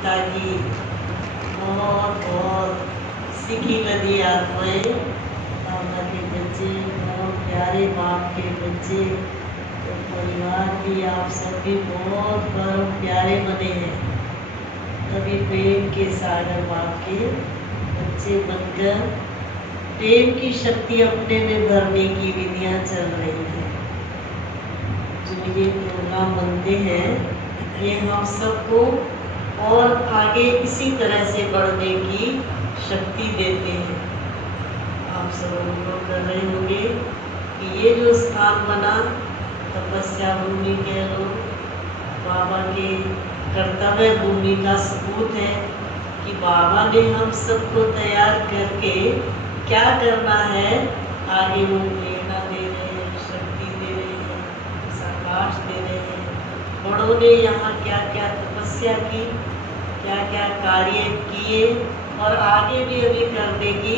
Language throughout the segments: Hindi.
पिता की बहुत बहुत सीखी लदी आत्माएं, बाबा के बच्चे, बहुत प्यारे बाप के बच्चे, तो परिवार की आप सभी बहुत प्यारे बने हैं। तभी प्रेम के सागर बाप के बच्चे बनकर प्रेम की शक्ति अपने में भरने की विधियां चल रही हैं। जो ये प्रोग्राम बनते हैं ये हम सबको और आगे इसी तरह से बढ़ने की शक्ति देते हैं। आप सब अनुभव कर रहे होंगे कि ये जो स्थान बना, तपस्या भूमि कह लो, बाबा के कर्तव्य भूमि का सबूत है कि बाबा ने हम सबको तैयार करके क्या करना है, आगे वो प्रेरणा दे रहे हैं, शक्ति दे रहे हैं, प्रकाश दे रहे हैं। बड़ों ने यहाँ क्या क्या तपस्या की, क्या क्या कार्य किए और आगे भी अभी करने की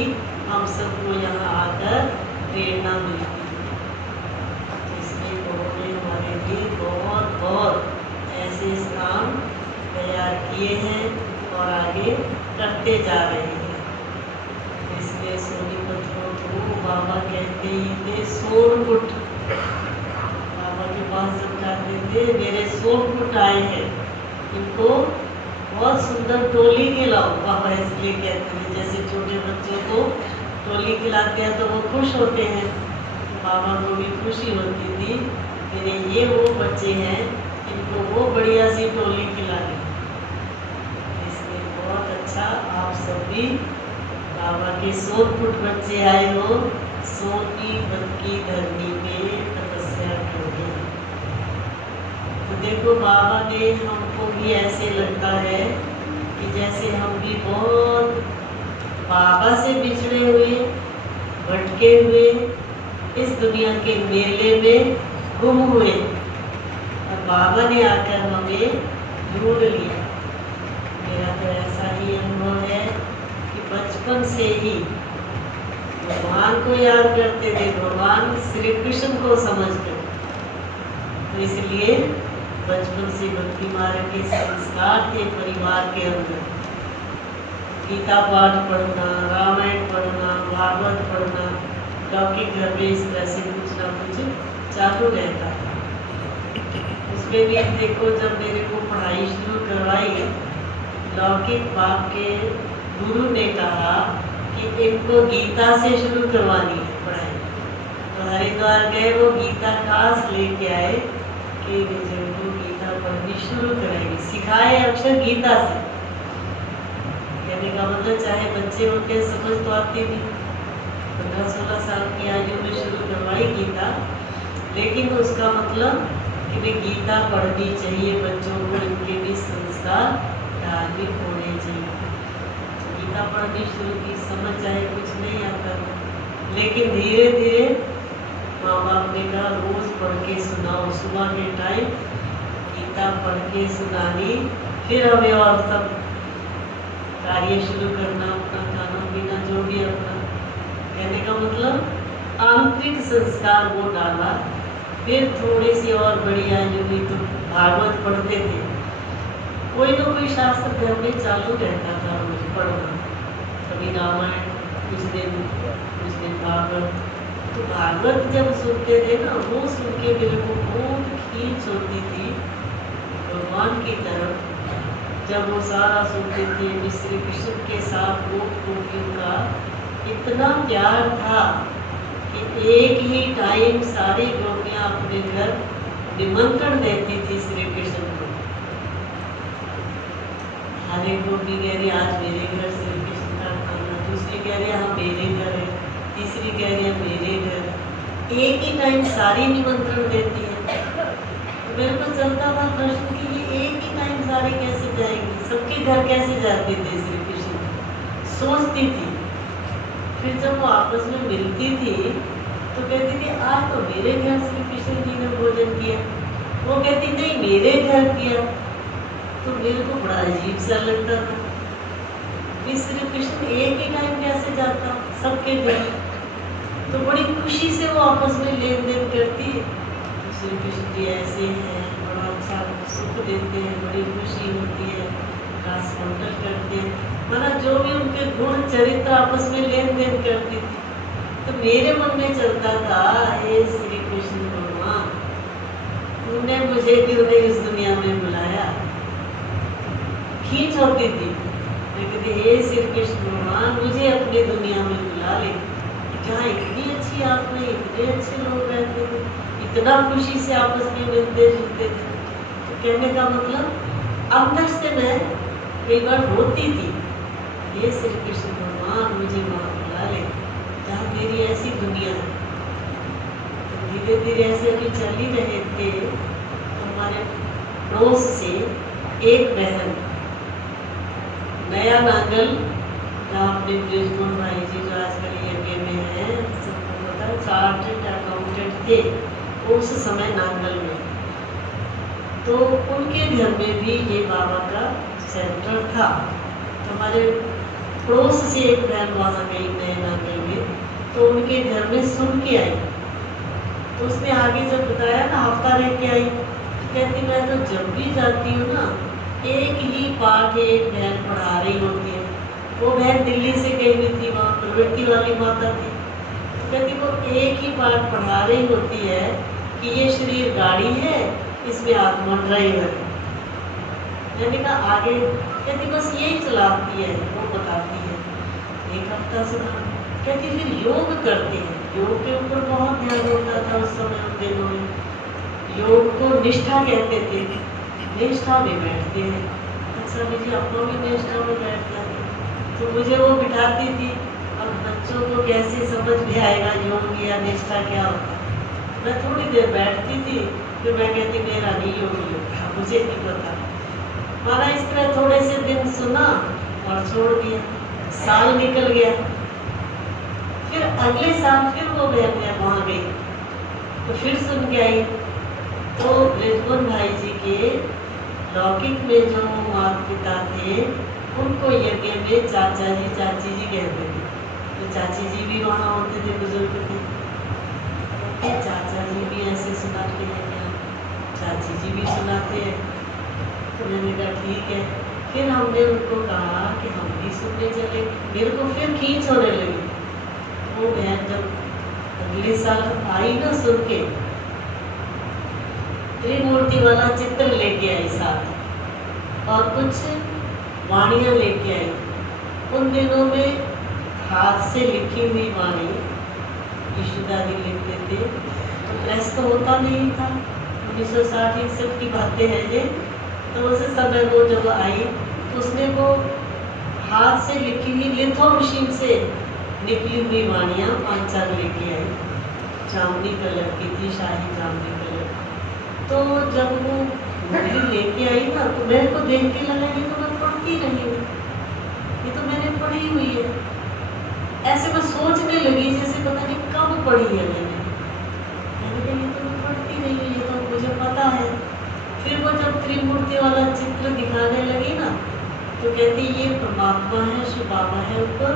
हम सबको यहाँ आकर प्रेरणा मिलती है। इसलिए बड़ों ने हमारे लिए बहुत बहुत ऐसे स्थान तैयार किए हैं और आगे करते जा रहे हैं। इसलिए सोनीपत को तो बाबा कहते ही थे सोनपुट। बाबा के पास जब जाते थे, मेरे सोनपुट आए हैं, इनको बहुत सुंदर टोली खिलाओ। बाबा इसलिए कहते थे, जैसे छोटे बच्चों को टोली खिलाते हैं तो वो खुश होते हैं, बाबा को भी खुशी होती थी, मेरे ये वो बच्चे हैं, इनको वो बढ़िया सी टोली खिलानी। इसलिए बहुत अच्छा आप सभी बाबा के सोनपुट बच्चे आए हो, सोनीपत की धरनी में तपस्या करोगे। तो देखो बाबा ने हमको भी ऐसे लगता है कि जैसे हम भी बहुत बाबा से बिछड़े हुए, भटके हुए, इस दुनिया के मेले में गुम हुए और बाबा ने आकर हमें ढूंढ लिया। मेरा तो ऐसा ही अनुभव है कि बचपन से ही भगवान को याद करते थे, भगवान श्री कृष्ण को समझते, तो इसलिए बचपन से भक्ति मार्ग के संस्कार थे परिवार के अंदर। गीता पाठ पढ़ना, रामायण पढ़ना, भागवत पढ़ना, लौकिक घर में इस तरह से कुछ ना कुछ चालू रहता था। उसमें भी देखो, जब मेरे को पढ़ाई शुरू करवाई, लौकिक बाप के गुरु ने कहा कि इनको गीता से शुरू करवानी है पढ़ाई। तो हरिद्वार गए, वो गीता क्लास लेके आए कि को गीता पढ़नी शुरू करेंगे, सिखाए अक्षर गीता से। कहने का मतलब चाहे बच्चे होते समझ तो आती नहीं, 15-16 साल की आयु में शुरू करवाई गीता, लेकिन उसका मतलब कि वे गीता पढ़नी चाहिए बच्चों को, इनके भी संस्कार धार्मिक होने चाहिए। गीता पढ़नी शुरू की, समझ जाए कुछ नहीं आता, लेकिन धीरे धीरे माँ बाप ने कहा रोज पढ़ के सुनाओ, सुबह के टाइम गीता पढ़ के सुनानी, फिर हमें और सब कार्य शुरू करना, अपना खाना पीना जो भी अपना। कहने का मतलब आंतरिक संस्कार वो डाला। फिर थोड़ी सी और बढ़िया आयु हुई तो भागवत पढ़ते थे, कोई ना कोई शास्त्र घर में चालू रहता था रोज पढ़ना, कभी रामायण, कुछ दिन भागवत। तो भागवत जब सुनते थे ना, वो सुन के मेरे को बहुत खींच होती थी भगवान की तरफ। जब वो सारा सुनते थे, श्री कृष्ण के साथ गोपियों का इतना प्यार था कि एक ही टाइम सारी गोपियां अपने घर निमंत्रण देती थी श्री कृष्ण को। हर एक गोपी कह रही आज मेरे घर श्री कृष्ण का खाना, दूसरी कह रही हाँ मेरे घर है, तीसरी कह रही है मेरे घर। एक ही टाइम सारी निमंत्रण देती है। तो मेरे को चलता था प्रश्न कि ये एक ही टाइम सारी कैसे जाएंगी, सबके घर कैसे जाते थे श्री कृष्ण, सोचती थी। फिर जब वो आपस में मिलती थी तो कहती थी आज तो मेरे घर श्री कृष्ण जी ने भोजन किया, वो कहती नहीं मेरे घर किया। तो मेरे को बड़ा अजीब सा लगता था कि श्री कृष्ण एक ही टाइम कैसे जाता सबके घर। तो बड़ी खुशी से वो आपस में लेन देन करती है, श्री कृष्ण जी ऐसे हैं, बड़ा अच्छा सुख देते हैं, बड़ी खुशी होती है। ट्रांसकाउंटर करते, मतलब जो भी उनके गुण चरित्र आपस में लेन देन करती थी। तो मेरे मन में चलता था, हे श्री कृष्ण भगवान, तूने मुझे क्यों नहीं इस दुनिया में बुलाया। खींच होती थी, मैं कहती हे श्री कृष्ण भगवान, मुझे अपनी दुनिया में बुला ले। क्या इतनी अच्छी आप में इतने अच्छे लोग रहते थे, इतना खुशी से आपस में मिलते जुलते थे। तो कहने का मतलब अंदर से मैं कई बार रोती थी, हे श्री कृष्ण भगवान, मुझे वहाँ बुला ले जहाँ मेरी ऐसी दुनिया है। तो धीरे धीरे ऐसे अभी चल ही रहे थे, हमारे पड़ोस से एक बहन नया नांगल, जहाँ अपने ब्रिजमोहन भाई जी जो आजकल यज्ञ में है, सबको पता है, चार्टर्ड अकाउंटेंट थे उस समय नांगल में। तो उनके घर में भी ये बाबा का सेंटर था। तो हमारे पड़ोस से एक बहन वहाँ गई नए नांगल में, तो उनके घर में सुन के आई। तो उसने आगे जब बताया ना, हफ्ता रह के आई, कहती मैं तो जब भी जाती हूँ ना, एक ही पाठ एक बहन पढ़ा रही होती है। वो बहन दिल्ली से गई हुई थी, वहाँ प्रवृत्ति वाली माता थी। तो कहती वो एक ही पाठ पढ़ा रही होती है कि ये शरीर गाड़ी है, इसमें आत्मा ड्राइवर है। मैंने कहा आगे, कहती बस यही चलाती है, वो बताती है। एक हफ्ता सुना, कहती फिर योग करते हैं। योग के ऊपर बहुत ध्यान होता था उस समय, उन दिनों में योग को निष्ठा कहते थे। निष्ठा में बैठते हैं। अच्छा मुझे अपना भी निष्ठा में बैठ जाते, तो मुझे वो बिठाती थी। अब बच्चों को कैसे समझ भी आएगा योग या निष्ठा क्या होता है। मैं थोड़ी देर बैठती थी, फिर मैं कहती मेरा नहीं योग होता, मुझे नहीं पता। माना इस तरह थोड़े से दिन सुना और छोड़ दिया, साल निकल गया। फिर अगले साल फिर वो बहन वहाँ गई, तो फिर सुन के आई। तो ब्रिजमोहन भाई जी के लौकिक में जो माता पिता थे, उनको यज्ञ में चाचा जी चाची जी कहते थे। तो चाची जी भी वहाँ होते थे, बुजुर्ग थे। चाचा जी भी ऐसे सुनाते हैं क्या, चाची जी भी सुनाते हैं। तो मैंने कहा ठीक है। फिर हमने उनको कहा कि हम भी सुनने चले। मेरे को फिर खींच होने लगी। वो बहन जब अगले साल आई ना, सुन के त्रिमूर्ति वाला चित्र लेके आई साथ, और कुछ वाणियाँ लेके आई। उन दिनों में हाथ से लिखी हुई वाणी ईशुदादी लिखते थे, तो प्रेस तो होता नहीं था। 1960-61 की बातें हैं ये। तो उस समय वो जब आई, तो उसने वो हाथ से लिखी हुई लिथो मशीन से निकली हुई वाणियाँ 5-4 लेके आई। जामुनी कलर की थी, शाही जामुनी कलर। तो जब वो लेके आई ना, तो मेरे को देख के लगा ये तो मैं पढ़ती रही हूँ, ये तो मैंने पढ़ी हुई है। ऐसे मैं सोचने लगी जैसे पता नहीं कब पढ़ी है मैंने कहा ये तो मैं पढ़ती रही हूँ, ये तो मुझे पता है। फिर वो जब त्रिमूर्ति वाला चित्र दिखाने लगी ना, तो कहती ये परमात्मा है, शिव बाबा है ऊपर,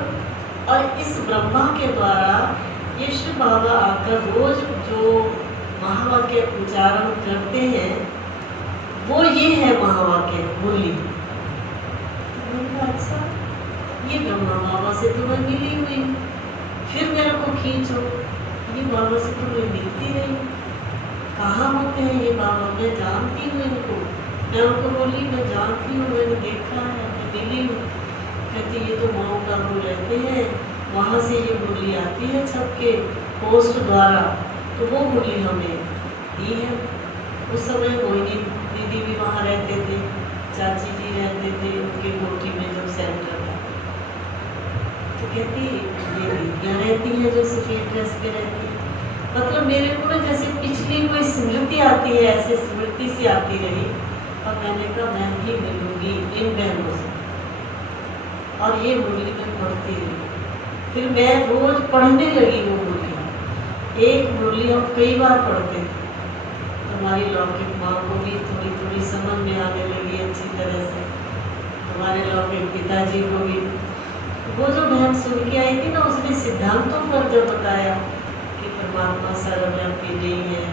और इस ब्रह्मा के द्वारा ये शिव बाबा आकर रोज जो महावाक्य उच्चारण करते हैं, वो ये है महावाक्य मुरली। अच्छा, ये ब्रह्मा बाबा से तो मैं मिली हुई। फिर मेरे को खींचो, ये बाबा से तो मैं मिलती रही, कहाँ होते हैं ये बाबा, मैं जानती हूँ इनको। मैं उनको बोली मैं जानती हूँ, मैंने देखा है, मैं मिली हूँ। कहती ये तो माउंट आबू रहते हैं, वहाँ से ये मुरली आती है छप के पोस्ट द्वारा, तो वो मुरली हमें दी है। उस समय मोहिनी दीदी भी वहाँ रहते थे, चाची जी रहते थे, उनके कोठी में जो सेंटर था। तो कहती ये दीदियाँ रहती हैं जो सफेद ड्रेस पे रहती है। मतलब मेरे को ना जैसे पिछली कोई स्मृति आती है, ऐसे स्मृति से आती रही। और मैंने कहा मैं भी मिलूंगी इन बहनों से, और ये मुरली में पढ़ती रही। फिर मैं रोज पढ़ने लगी वो मुरली। एक मुरली हम कई बार पढ़ते थे। हमारी लौकिक माँ को भी थोड़ी थोड़ी समझ में आने लगी अच्छी तरह से, हमारे लौकिक पिताजी को भी। वो जो बहन सुन के आई थी ना, उसने सिद्धांतों पर जब बताया कि परमात्मा सर्वव्यापी नहीं है,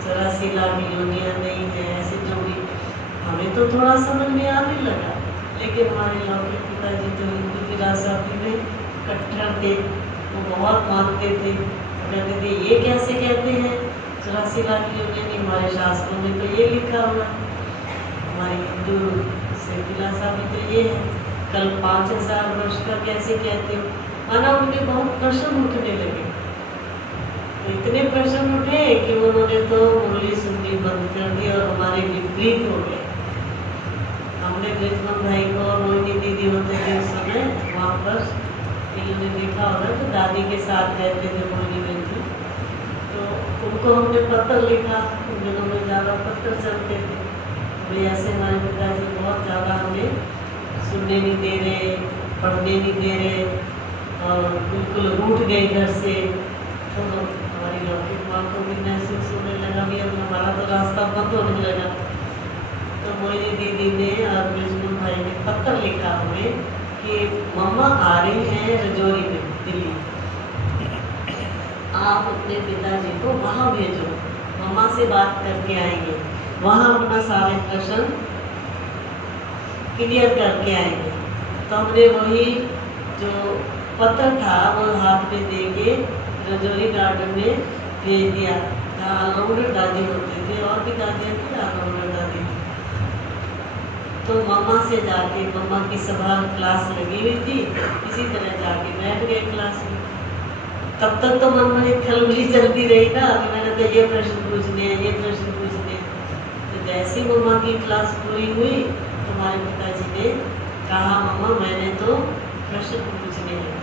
84 लाख योनियाँ नहीं है, ऐसे जो भी, हमें तो थोड़ा समझ में आने लगा। लेकिन हमारे लौकिक पिताजी तो हिंदू फिलॉसफी में कट्टर थे, वो बहुत मानते थे। कहते थे ये कैसे कहते हैं 84 लाख योनि नहीं, हमारे शास्त्रों में तो ये लिखा हुआ। हमारी हिंदू से फिलॉसफी तो ये है, कल 5000 वर्ष का कैसे कहते हो। माना उनके बहुत प्रश्न उठने लगे, तो इतने प्रश्न उठे कि उन्होंने तो मुरली सुननी बंद कर दी और हमारे विपरीत हो गए। हमने ब्रिजमन भाई को और मोहिनी दीदी होते थे उस समय वहाँ पर, इन्होंने देखा होगा तो दादी के साथ रहते थे मोहिनी बहन जी, तो उनको हमने पत्र लिखा। उन दिनों में ज़्यादा पत्र चलते थे, भाई ऐसे हमारे पिताजी बहुत ज़्यादा हमें सुनने नहीं दे रहे, पढ़ने नहीं दे रहे और बिल्कुल रूठ गए घर से। तो हमारी लौकिक माँ को भी महसूस होने लगा भी अब हमारा तो रास्ता बंद होने लगा। तो मोहिनी दीदी ने और ब्रिजमन भाई ने पत्र लिखा हमें कि मम्मा आ रही हैं रजौरी में दिल्ली, आप अपने पिताजी को वहाँ भेजो, मम्मा से बात करके आएंगे, वहाँ अपना सारे प्रश्न क्लियर करके आएंगे। तो हमने वही जो पत्र था वो हाथ में दे के रजौरी गार्डन में भेज दिया, जहाँ ऑलराउंडर दादी होते थे और भी दादियाँ थी, ऑलराउंडर दादी। तो मम्मा से जाके, मम्मा की सभा क्लास लगी हुई थी, इसी तरह जाके बैठ गए क्लास में। तब तक तो मन में एक खलबली चलती रही ना कि मैंने तो ये प्रश्न पूछने हैं, ये प्रश्न पूछने हैं। तो जैसे ही मम्मा की क्लास पूरी हुई तो हमारे पिताजी ने कहा मम्मा मैंने तो प्रश्न पूछने हैं।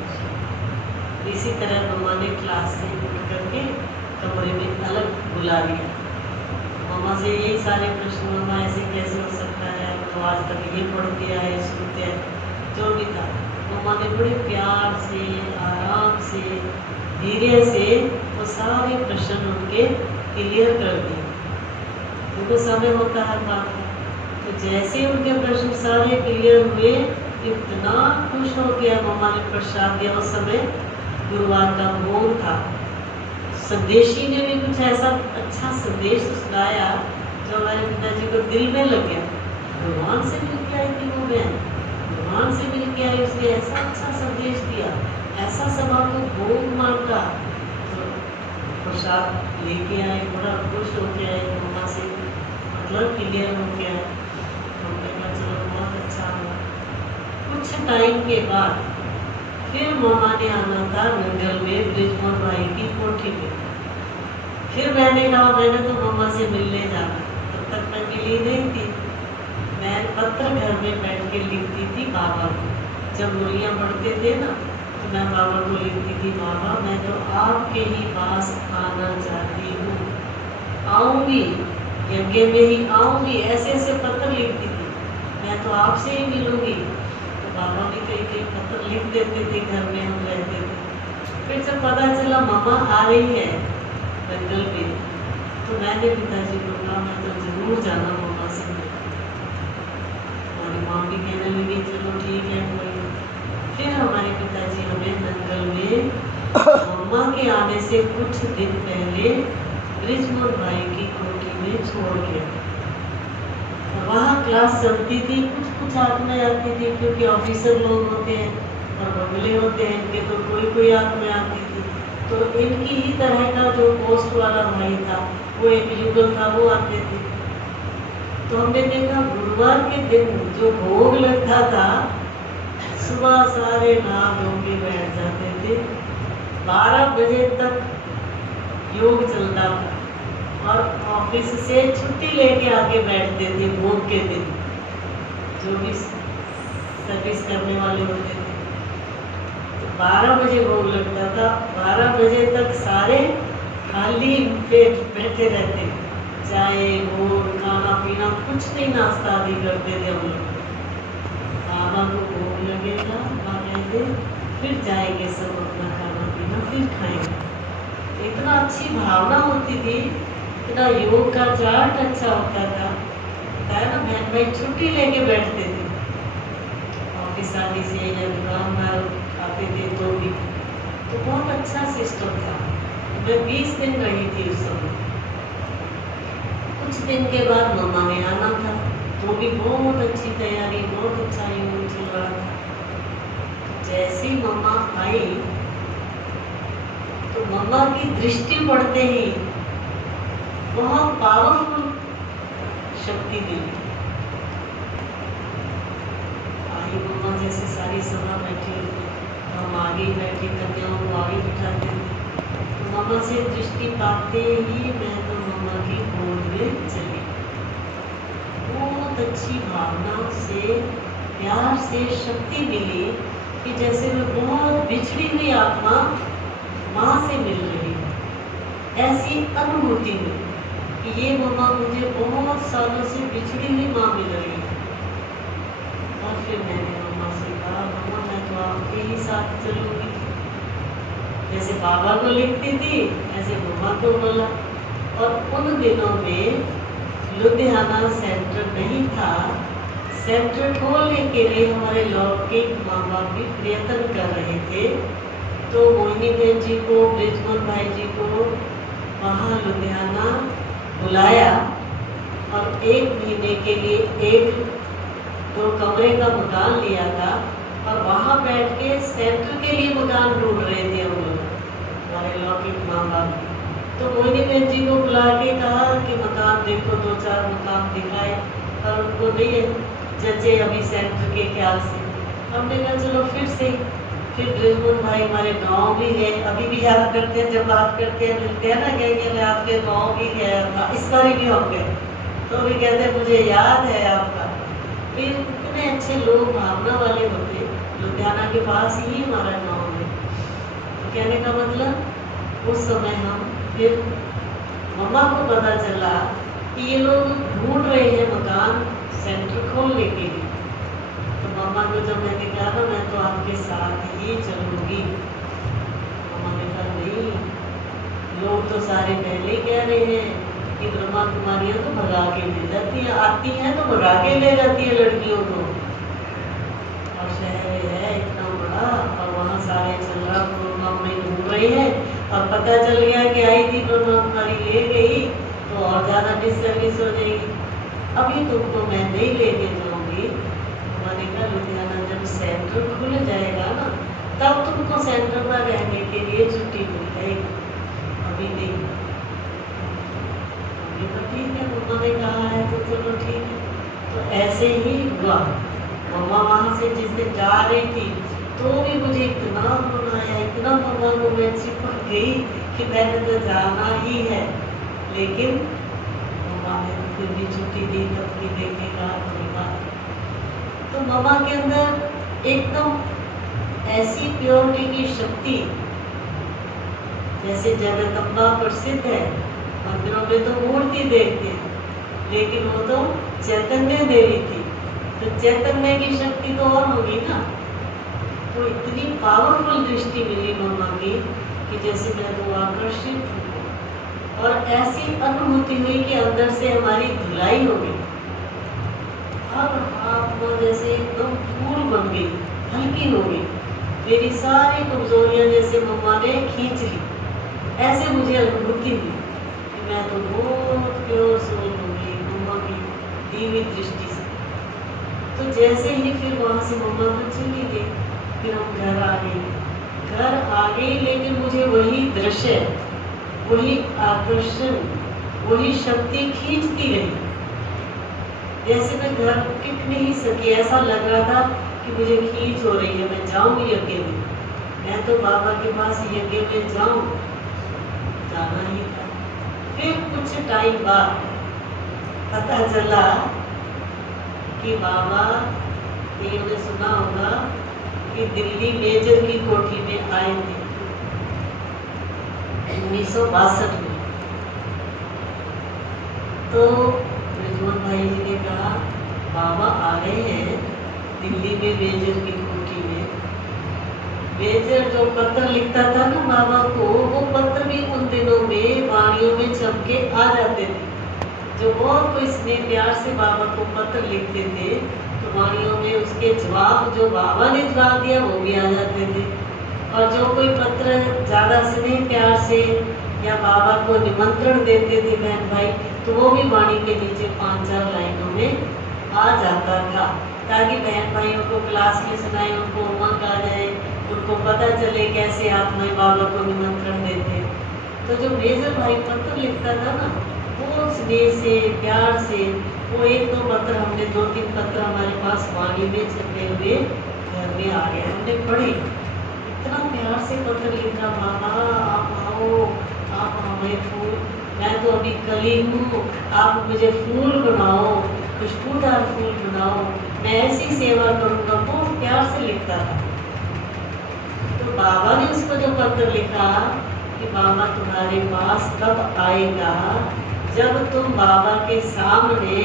इसी तरह मम्मा ने क्लास से उठ करके कमरे में अलग बुला लिया। मम्मा से यही सारे प्रश्न, मम्मा ऐसे कैसे हो सकता है, तो आज तक ये पढ़ते आए सुनते आए, जो भी था मम्मा ने बड़े प्यार से, आराम से, धीरे से वो सारे प्रश्न उनके क्लियर कर दिए। उनको समय होता है बात का। तो जैसे उनके प्रश्न सारे क्लियर हुए, इतना खुश हो गया। मम्मा ने प्रसाद दिया, उस समय गुरुवार का भोग था। संदेशी ने भी कुछ ऐसा अच्छा संदेश सुनाया जो हमारे पिताजी को दिल में लग गया। भगवान से मिल के आई थी वो बहन, भगवान से मिल के आई, उसने ऐसा अच्छा संदेश दिया, ऐसा सभा को भोग मांगा। तो प्रसाद लेके आए, बड़ा खुश होके आए, मम्मा से मतलब क्लियर हो गया। हमने कहा चलो बहुत अच्छा हुआ। कुछ टाइम के बाद फिर मम्मा ने आना था नंगल में ब्रिजमोहन भाई की कोठी में। फिर मैंने कहा मैंने तो मम्मा से मिलने जाना, तब तक मैं मिली नहीं थी। मैं पत्र घर में बैठ के लिखती थी बाबा को, जब मुरलियाँ पढ़ते थे ना तो मैं बाबा को लिखती थी बाबा मैं तो आपके ही पास आना चाहती हूँ, आऊँगी, यज्ञ में ही आऊँगी, ऐसे ऐसे पत्र लिखती थी, मैं तो आपसे ही मिलूँगी। तो बाबा भी कई पत्र लिख देते थे, घर में हम रहते थे। फिर जब पता चला मम्मा आ रही है दंगल पे, तो मैंने पिताजी को कहा मैं तो जरूर जाना मम्मा से। हमारी माँ भी कहने लगी चलो ठीक है कोई। फिर हमारे पिताजी हमें दंगल में मम्मा के आने से कुछ दिन पहले ब्रिजमोहन भाई की कोठी में छोड़ गया। वहाँ क्लास चलती थी, कुछ आत्माएं आती थी, क्योंकि ऑफिसर लोग होते हैं और बंगले होते हैं इनके, तो कोई आत्माएं आती थी। तो इनकी ही तरह का जो पोस्ट वाला भाई था, वो एक युगल था, वो आते थे। तो हमने देखा गुरुवार के दिन जो भोग लगता था, सुबह सारे नहा धो के बैठ जाते थे, 12 बजे तक योग चलता था और ऑफिस से छुट्टी लेके आके बैठते थे भोग के दिन, जो भी सर्विस करने वाले होते थे। 12 बजे भोग लगता था, 12 बजे तक सारे खाली पेट बैठे रहते, चाय भोग खाना पीना कुछ नहीं, नाश्ता आदि करते थे हम लोग। बाबा को भोग लगेगा, कहते फिर जाएंगे सब अपना खाना पीना फिर खाएंगे। इतना अच्छी भावना होती थी, इतना योग का चार्ट अच्छा होता था ना। बहन भाई छुट्टी लेके बैठते थे ऑफिस आदि से या दुकान आते थे तो भी, तो बहुत अच्छा सिस्टम था। मैं 20 दिन रही थी उस समय। कुछ दिन के बाद मम्मा ने आना था, तो भी बहुत अच्छी तैयारी, बहुत अच्छा योग रहा था। जैसी मम्मा आई तो मम्मा की दृष्टि पड़ते ही बहुत पावरफुल शक्ति मिली। आई मम्मा जैसे सारी सभा बैठी, हम आगे बैठी कन्याओं को आगे बिठाते थे, तो मम्मा से दृष्टि पाते ही मैं तो मम्मा की गोद में चली। बहुत अच्छी भावना से, प्यार से शक्ति मिली कि जैसे मैं बहुत बिछड़ी हुई आत्मा माँ से मिल रही हूँ। ऐसी अनुभूति हुई कि ये मम्मा मुझे बहुत सालों से बिछड़ी हुई माँ मिल रही है। और फिर मैंने मम्मा से कहा, मम्मा मैं तो आपके ही साथ चलूंगी। जैसे बाबा को लिखती थी ऐसे मम्मा को बोला। और उन दिनों में लुधियाना सेंटर नहीं था। सेंटर खोलने के लिए हमारे लौकिक माँ बाप भी प्रयत्न कर रहे थे। तो मोहिनी बहन जी को, ब्रिजमोहन भाई जी को वहाँ लुधियाना बुलाया और 1 महीने के लिए 1-2 कमरे का मकान लिया था और वहाँ बैठ के सेंटर के लिए मकान ढूंढ रहे थे हम लोग, हमारे लौकिक माँ बाप। तो मोहिनी बहन जी को बुला के कहा कि मकान देखो, 2-4 मकान दिखाए, पर उनको नहीं जचे अभी सेंटर के ख्याल से। हमने कहा चलो फिर ब्रिजमोहन भाई हमारे गांव भी गए, अभी भी याद करते हैं, जब बात करते हैं मिलते हैं ना, कहेंगे मैं आपके गांव भी गया था, इस बार भी हम गए, तो भी कहते हैं मुझे याद है आपका। फिर इतने अच्छे लोग, भावना वाले होते। लुधियाना के पास ही हमारा गाँव है। तो कहने का मतलब उस समय हम फिर मम्मा को पता चला कि ये लोग ढूंढ रहे हैं मकान सेंटर खोलने के लिए। तो मम्मा को जब मैंने कहा ना मैं तो आपके साथ ही चलूंगी, मम्मा ने कहा नहीं, लोग तो सारे पहले ही कह रहे हैं कि ब्रह्मा कुमारियां तो भगा के ले जाती हैं, आती हैं तो भगा के ले जाती है लड़कियों को। और शहर है इतना बड़ा और वहाँ सारे चल रहा प्रोग्राम में घूम रहे हैं और पता चल गया कि आई थी ब्रह्मा कुमारी ले गई तो और ज़्यादा डिसर्विस हो जाएगी। अभी तुमको मैं नहीं लेके जाऊंगी। मैंने कहा लुधियाना जब सेंटर खुल जाएगा ना तब तुमको सेंटर में रहने के लिए छुट्टी मिल जाएगी, अभी नहीं। अभी तो ठीक है, मम्मा ने कहा है तो चलो ठीक है। तो ऐसे ही हुआ। मम्मा वहाँ से जिस दिन जा रही थी तो भी मुझे इतना रोना आया, इतना मम्मा को मैं चिपक गई कि मैंने तो जाना ही है। लेकिन मम्मा ने फिर भी छुट्टी दी, तब भी देखेगा कोई बात। तो मम्मा के अंदर एकदम ऐसी प्योरिटी की शक्ति, जैसे जगदम्बा प्रसिद्ध है, मंदिरों में तो मूर्ति देखते हैं, लेकिन वो तो चैतन्य देवी थी, तो चैतन्य की शक्ति तो और होगी ना। तो इतनी पावरफुल दृष्टि मिली मम्मा की कि जैसे मैं तो आकर्षित हूँ और ऐसी अनुभूति हुई कि अंदर से हमारी धुलाई हो गई। अब आत्मा जैसे एकदम फूल बन गई, हल्की हो गई। मेरी सारी कमजोरियां जैसे मम्मा ने खींच ली। ऐसे मुझे अनुभूति हुई कि मैं तो बहुत प्योर सोल हो गई मम्मा की दी हुई दृष्टि से। तो जैसे ही फिर वहाँ से मम्मा तो चली गई, फिर हम घर आ गए, लेकिन मुझे वही दृश्य, वही आकर्षण, वही शक्ति खींचती रही। जैसे मैं घर टिक नहीं सकी, ऐसा लग रहा था कि मुझे खींच हो रही है, मैं जाऊं यज्ञ में, मैं तो बाबा के पास यज्ञ में जाऊं, जाना ही था। फिर कुछ टाइम बाद पता चला कि बाबा, ये उन्हें सुना होगा कि दिल्ली मेजर की कोठी में आए थे 1962 में। तो ब्रिजमोहन भाई जी ने कहा बाबा आ रहे हैं दिल्ली में मेजर की कोठी में। मेजर जो पत्र लिखता था ना बाबा को, वो पत्र भी उन दिनों में वाणियों में छप के आ जाते थे। जो बहुत कोई स्नेह प्यार से बाबा को पत्र लिखते थे तो वाणियों में उसके जवाब, जो बाबा ने जवाब दिया वो भी आ जाते थे। और जो कोई पत्र ज़्यादा स्नेह प्यार से या बाबा को निमंत्रण देते थे बहन भाई, तो वो भी वाणी के नीचे 5-4 लाइनों में आ जाता था, ताकि बहन भाइयों को क्लास में सुनाए, उनको उमंग आ जाए, उनको पता चले कैसे आप माई बाबा को निमंत्रण देते। तो जो मेजर भाई पत्र लिखता था ना, वो स्नेह से, प्यार से, वो एक दो पत्र, हमने 2-3 पत्र हमारे पास वाणी में छपे हुए घर में आ गए, हमने पढ़े। इतना प्यार से पत्र लिखा, मामा आप आओ, आप हमें फूल, मैं तो अभी कली हूँ, आप मुझे फूल बनाओ, खुशबूदार फूल बनाओ, मैं ऐसी सेवा करूँगा। बहुत प्यार से लिखता था। तो बाबा ने उसको जो पत्र लिखा कि बाबा तुम्हारे पास तब आएगा जब तुम बाबा के सामने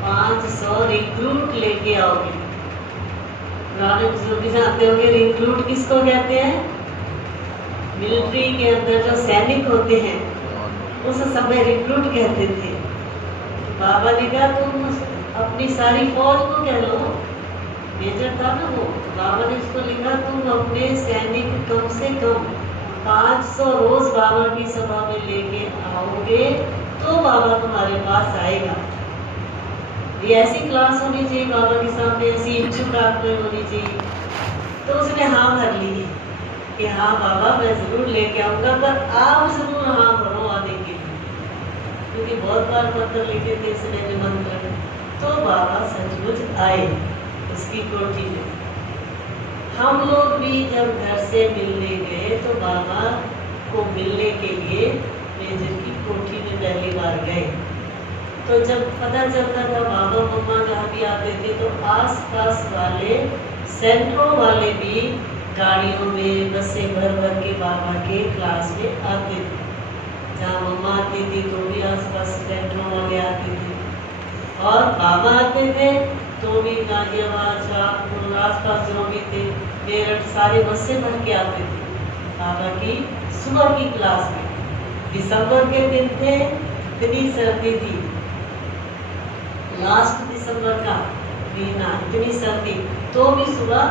500 रिक्रूट लेके आओगे। पुराने बुजुर्ग भी जानते होंगे रिक्रूट किसको कहते हैं? मिलिट्री के अंदर जो सैनिक होते हैं उस समय रिक्रूट कहते थे। बाबा ने कहा तुम अपनी सारी फौज को कह लो, मेजर था ना वो, बाबा ने उसको लिखा तुम अपने सैनिक कम से कम 500 रोज बाबा की सभा में लेके आओगे तो बाबा तुम्हारे पास आएगा। ये ऐसी क्लास होनी चाहिए बाबा के सामने, ऐसी इच्छुक आत्माएं होनी चाहिए। तो उसने हाँ भर ली कि हाँ बाबा मैं जरूर लेके आऊंगा, पर आप जरूर हाँ भरो आने के लिए, क्योंकि बहुत बार पत्र लिखे थे इसने निमंत्रण। तो बाबा सचमुच आए उसकी कोठी में। हम लोग भी जब घर से मिलने गए तो बाबा को मिलने के लिए मेजर की कोठी में पहली बार गए। तो जब पता चलता था बाबा मम्मा जहाँ भी आते थे तो आस पास वाले सेंटरों वाले भी गाड़ियों में बसें भर भर के बाबा के क्लास में आते थे। जहाँ मम्मा आती थी तो भी आस पास सेंटरों वाले आते थे, और बाबा आते थे तो भी गाजियाबाद, शाहपुर, आस पास जो भी थे, मेरठ, सारे बसें भर के आते थे बाबा की सुबह की क्लास में। दिसंबर के दिन थे, इतनी सर्दी थी, लास्ट दिसंबर का महीना, इतनी सर्दी, तो भी सुबह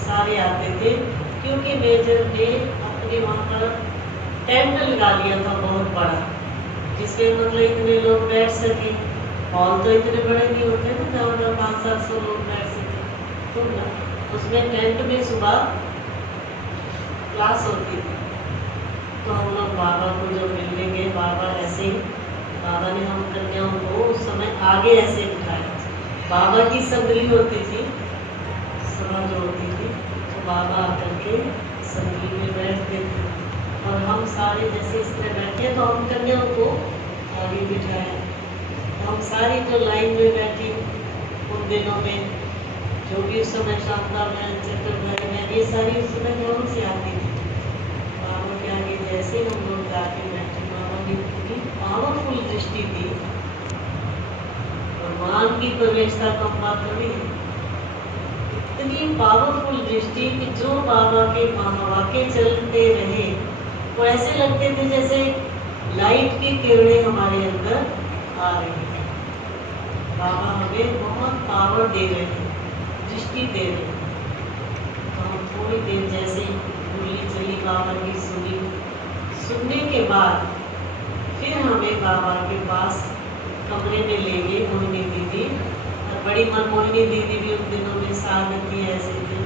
सारे आते थे, क्योंकि मेजर ने अपने वहाँ पर टेंट लगा लिया था बहुत बड़ा, जिसमें मतलब इतने लोग बैठ सके। हॉल तो इतने बड़े नहीं होते ना जहाँ 500-700 लोग बैठ सके, तो उसमें टेंट में सुबह क्लास होती थी। तो हम लोग बाबा को जब मिलने गए, बाबा ऐसे ही, बाबा ने हम कन्याओं को उस समय आगे ऐसे बिठाया। बाबा की संगली होती थी, सभा जो होती थी, तो बाबा आकर के संगली में बैठते थे, और हम सारे जैसे इस तरह बैठे तो हम कन्याओं को आगे बिठाया। हम सारी जो लाइन में बैठी उन दिनों में, जो भी उस समय शांता बहन, चतुर्भाई बहन, ये सारी उस समय गाँव से आती थी। बाबा के आगे जैसे हम लोग जाके बैठे, बाबा की पूरी पावरफुल दृष्टि थी। भगवान की प्रवेशता को हम बात करें, इतनी पावरफुल दृष्टि कि जो बाबा के महावाक्य चलते रहे वो ऐसे लगते थे जैसे लाइट की किरणें हमारे अंदर आ रही हैं। बाबा हमें बहुत पावर दे रहे थे, दृष्टि दे रहे थे। तो हम थोड़ी देर जैसे बोली चली बाबा की सुनी, सुनने के बाद फिर हमें बाबा के पास कमरे में ले गई मोहिनी दीदी, और बड़ी मनमोहिनी दीदी भी उन दिनों में साथ थी, ऐसे थे।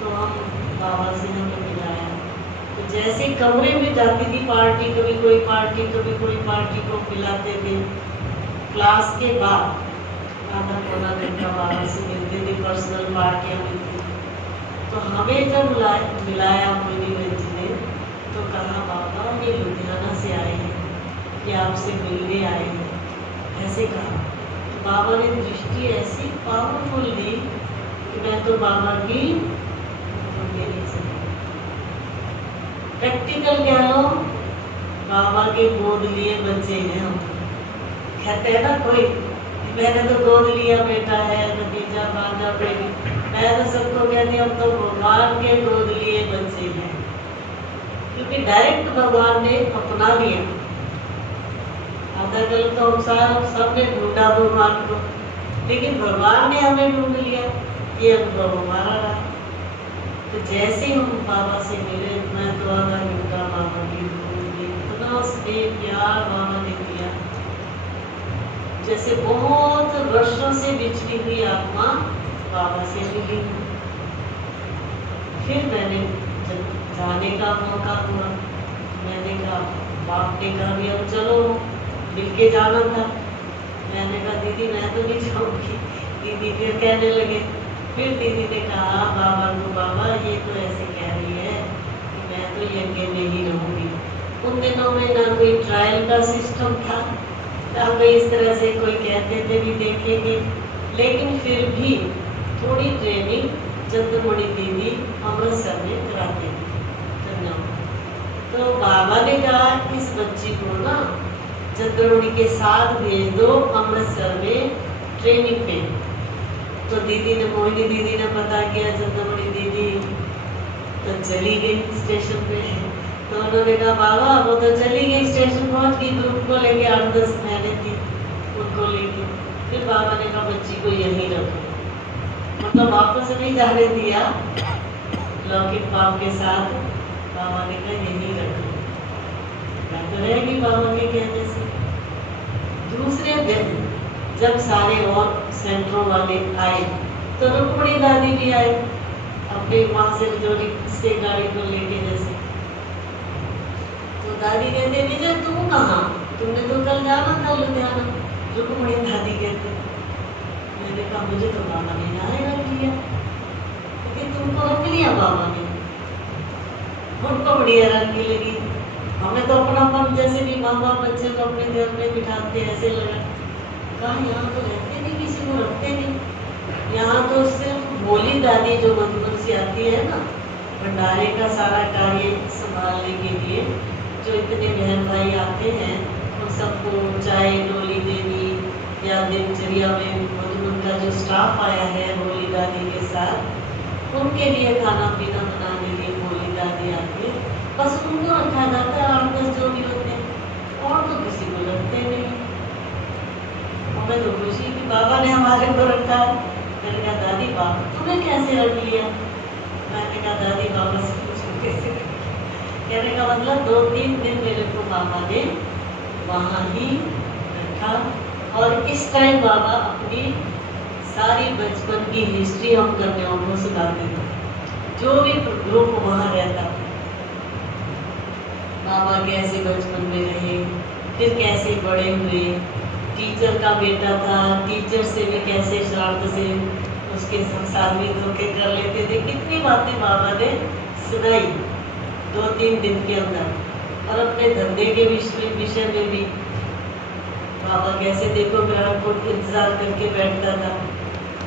तो हम बाबा से हमें मिलाया। तो जैसे कमरे में जाती थी पार्टी, कभी कोई पार्टी, कभी कोई पार्टी को मिलाते थे। क्लास के बाद आधा पौना घंटा बाबा से मिलते थे, पर्सनल पार्टियाँ मिलती थी। तो हमें जब मिलाया मोहिनी बहन जी ने, तो कहा बाबा ये लुधियाना से आए हैं, ये आपसे मिलने आए हैं, ऐसे कहा। तो बाबा ने दृष्टि ऐसी पावरफुल दी कि मैं तो बाबा की नहीं सकती। प्रैक्टिकल कह लो, बाबा के गोद लिए बच्चे हैं हम। कहते हैं ना कोई, मैंने तो गोद लिया बेटा है, भतीजा, भांजा, बेटी, मैं तो सबको कहती हूँ तो भगवान के गोद लिए बच्चे हैं, क्योंकि डायरेक्ट भगवान ने अपना लिया। आधा कल तो हम सबने ढूंढा भगवान को, लेकिन भगवान ने हमें ढूंढ लिया, ये अनुभव हमारा रहा। तो जैसे हम बाबा से मिले, मैं तो आधा घंटा बाबा की ढूंढ ली, इतना स्नेह प्यार बाबा ने किया। जैसे बहुत वर्षों से बिछड़ी हुई आत्मा बाबा से मिली। फिर मैंने जब जाने का मौका हुआ, मैंने कहा, बाप ने कहा भी अब चलो मिल के जाना था। मैंने कहा दीदी मैं तो नहीं जाऊंगी। दीदी फिर कहने लगे, फिर दीदी ने कहा बाबा को, बाबा ये तो ऐसे कह रही है कि मैं तो यज्ञ में ही रहूंगी। उन दिनों में ना कोई ट्रायल का सिस्टम था, ना कोई इस तरह से कोई कहते थे भी देखेंगे, लेकिन फिर भी थोड़ी ट्रेनिंग चंद्रमणि दीदी अमृतसर में कराते थे। तो बाबा ने कहा इस बच्ची को ना चंद्रमणि के साथ भेज दो अमृतसर में ट्रेनिंग पे। तो दीदी ने, मोहिनी दीदी ने पता किया, चंद्रमणि दीदी तो चली गई स्टेशन पे। तो उन्होंने कहा बाबा वो तो चली गई, स्टेशन पहुंच गई, ग्रुप को लेके 8-10 महीने थी उनको लेके। फिर बाबा ने कहा बच्ची को यहीं रखो, मतलब वापस नहीं जाने दिया लौकिक बाप के साथ। बाबा ने कहा यहीं रखो, मैं तो रहेगी बाबा के कहने से। दूसरे दिन जब सारे और सेंटरों वाले आए तो रुक्मणी दादी भी आए अपने वहां से जोड़ी से गाड़ी को लेके जैसे। तो दादी कहते विजय तुम कहाँ, तुमने तो कल जाना था लुधियाना। रुक्मणी दादी कहते, मैंने कहा मुझे तो बाबा ने यहाँ रख लिया। क्योंकि तुमको रख लिया बाबा ने, उनको बड़ी हैरानी लगी। हमें तो अपनापन जैसे भी माँ बाप बच्चे को अपने घर में बिठाते ऐसे लगा। कहा यहाँ तो रहते नहीं, किसी को रखते नहीं। यहाँ तो सिर्फ भोली दादी जो मधुबन से आती है ना, भंडारे का सारा कार्य संभालने के लिए, जो इतने बहन भाई आते हैं उन सबको चाय डोली देनी, या दिनचर्या में मधुबन का जो स्टाफ आया है भोली दादी के साथ, उनके लिए खाना पीना बनाने के लिए भोली दादी आती है। बस उनको रखा जाता है, 8-10 जो भी होते हैं, और तो किसी को रखते नहीं। हमें तो खुशी कि बाबा ने हमारे को रखा है। मैंने कहा दादी बाबा तुम्हें कैसे रख लिया? मैंने कहा दादी बाबा से पूछो कैसे। कहने का मतलब 2-3 दिन मेरे को बाबा ने वहाँ ही रखा। और इस टाइम बाबा अपनी सारी बचपन की हिस्ट्री हम कन्याओं को सुनाते थे, जो भी ग्रुप वहाँ रहता। बाबा कैसे बचपन में रहे, फिर कैसे बड़े हुए, टीचर का बेटा था, टीचर से भी कैसे शरारत से उसके साथ भी धोखे कर लेते थे। कितनी बातें बाबा ने सुनाई 2-3 दिन के अंदर। और अपने धंधे के विषय में भी बाबा कैसे देखो ग्राहक को इंतजार करके बैठता था।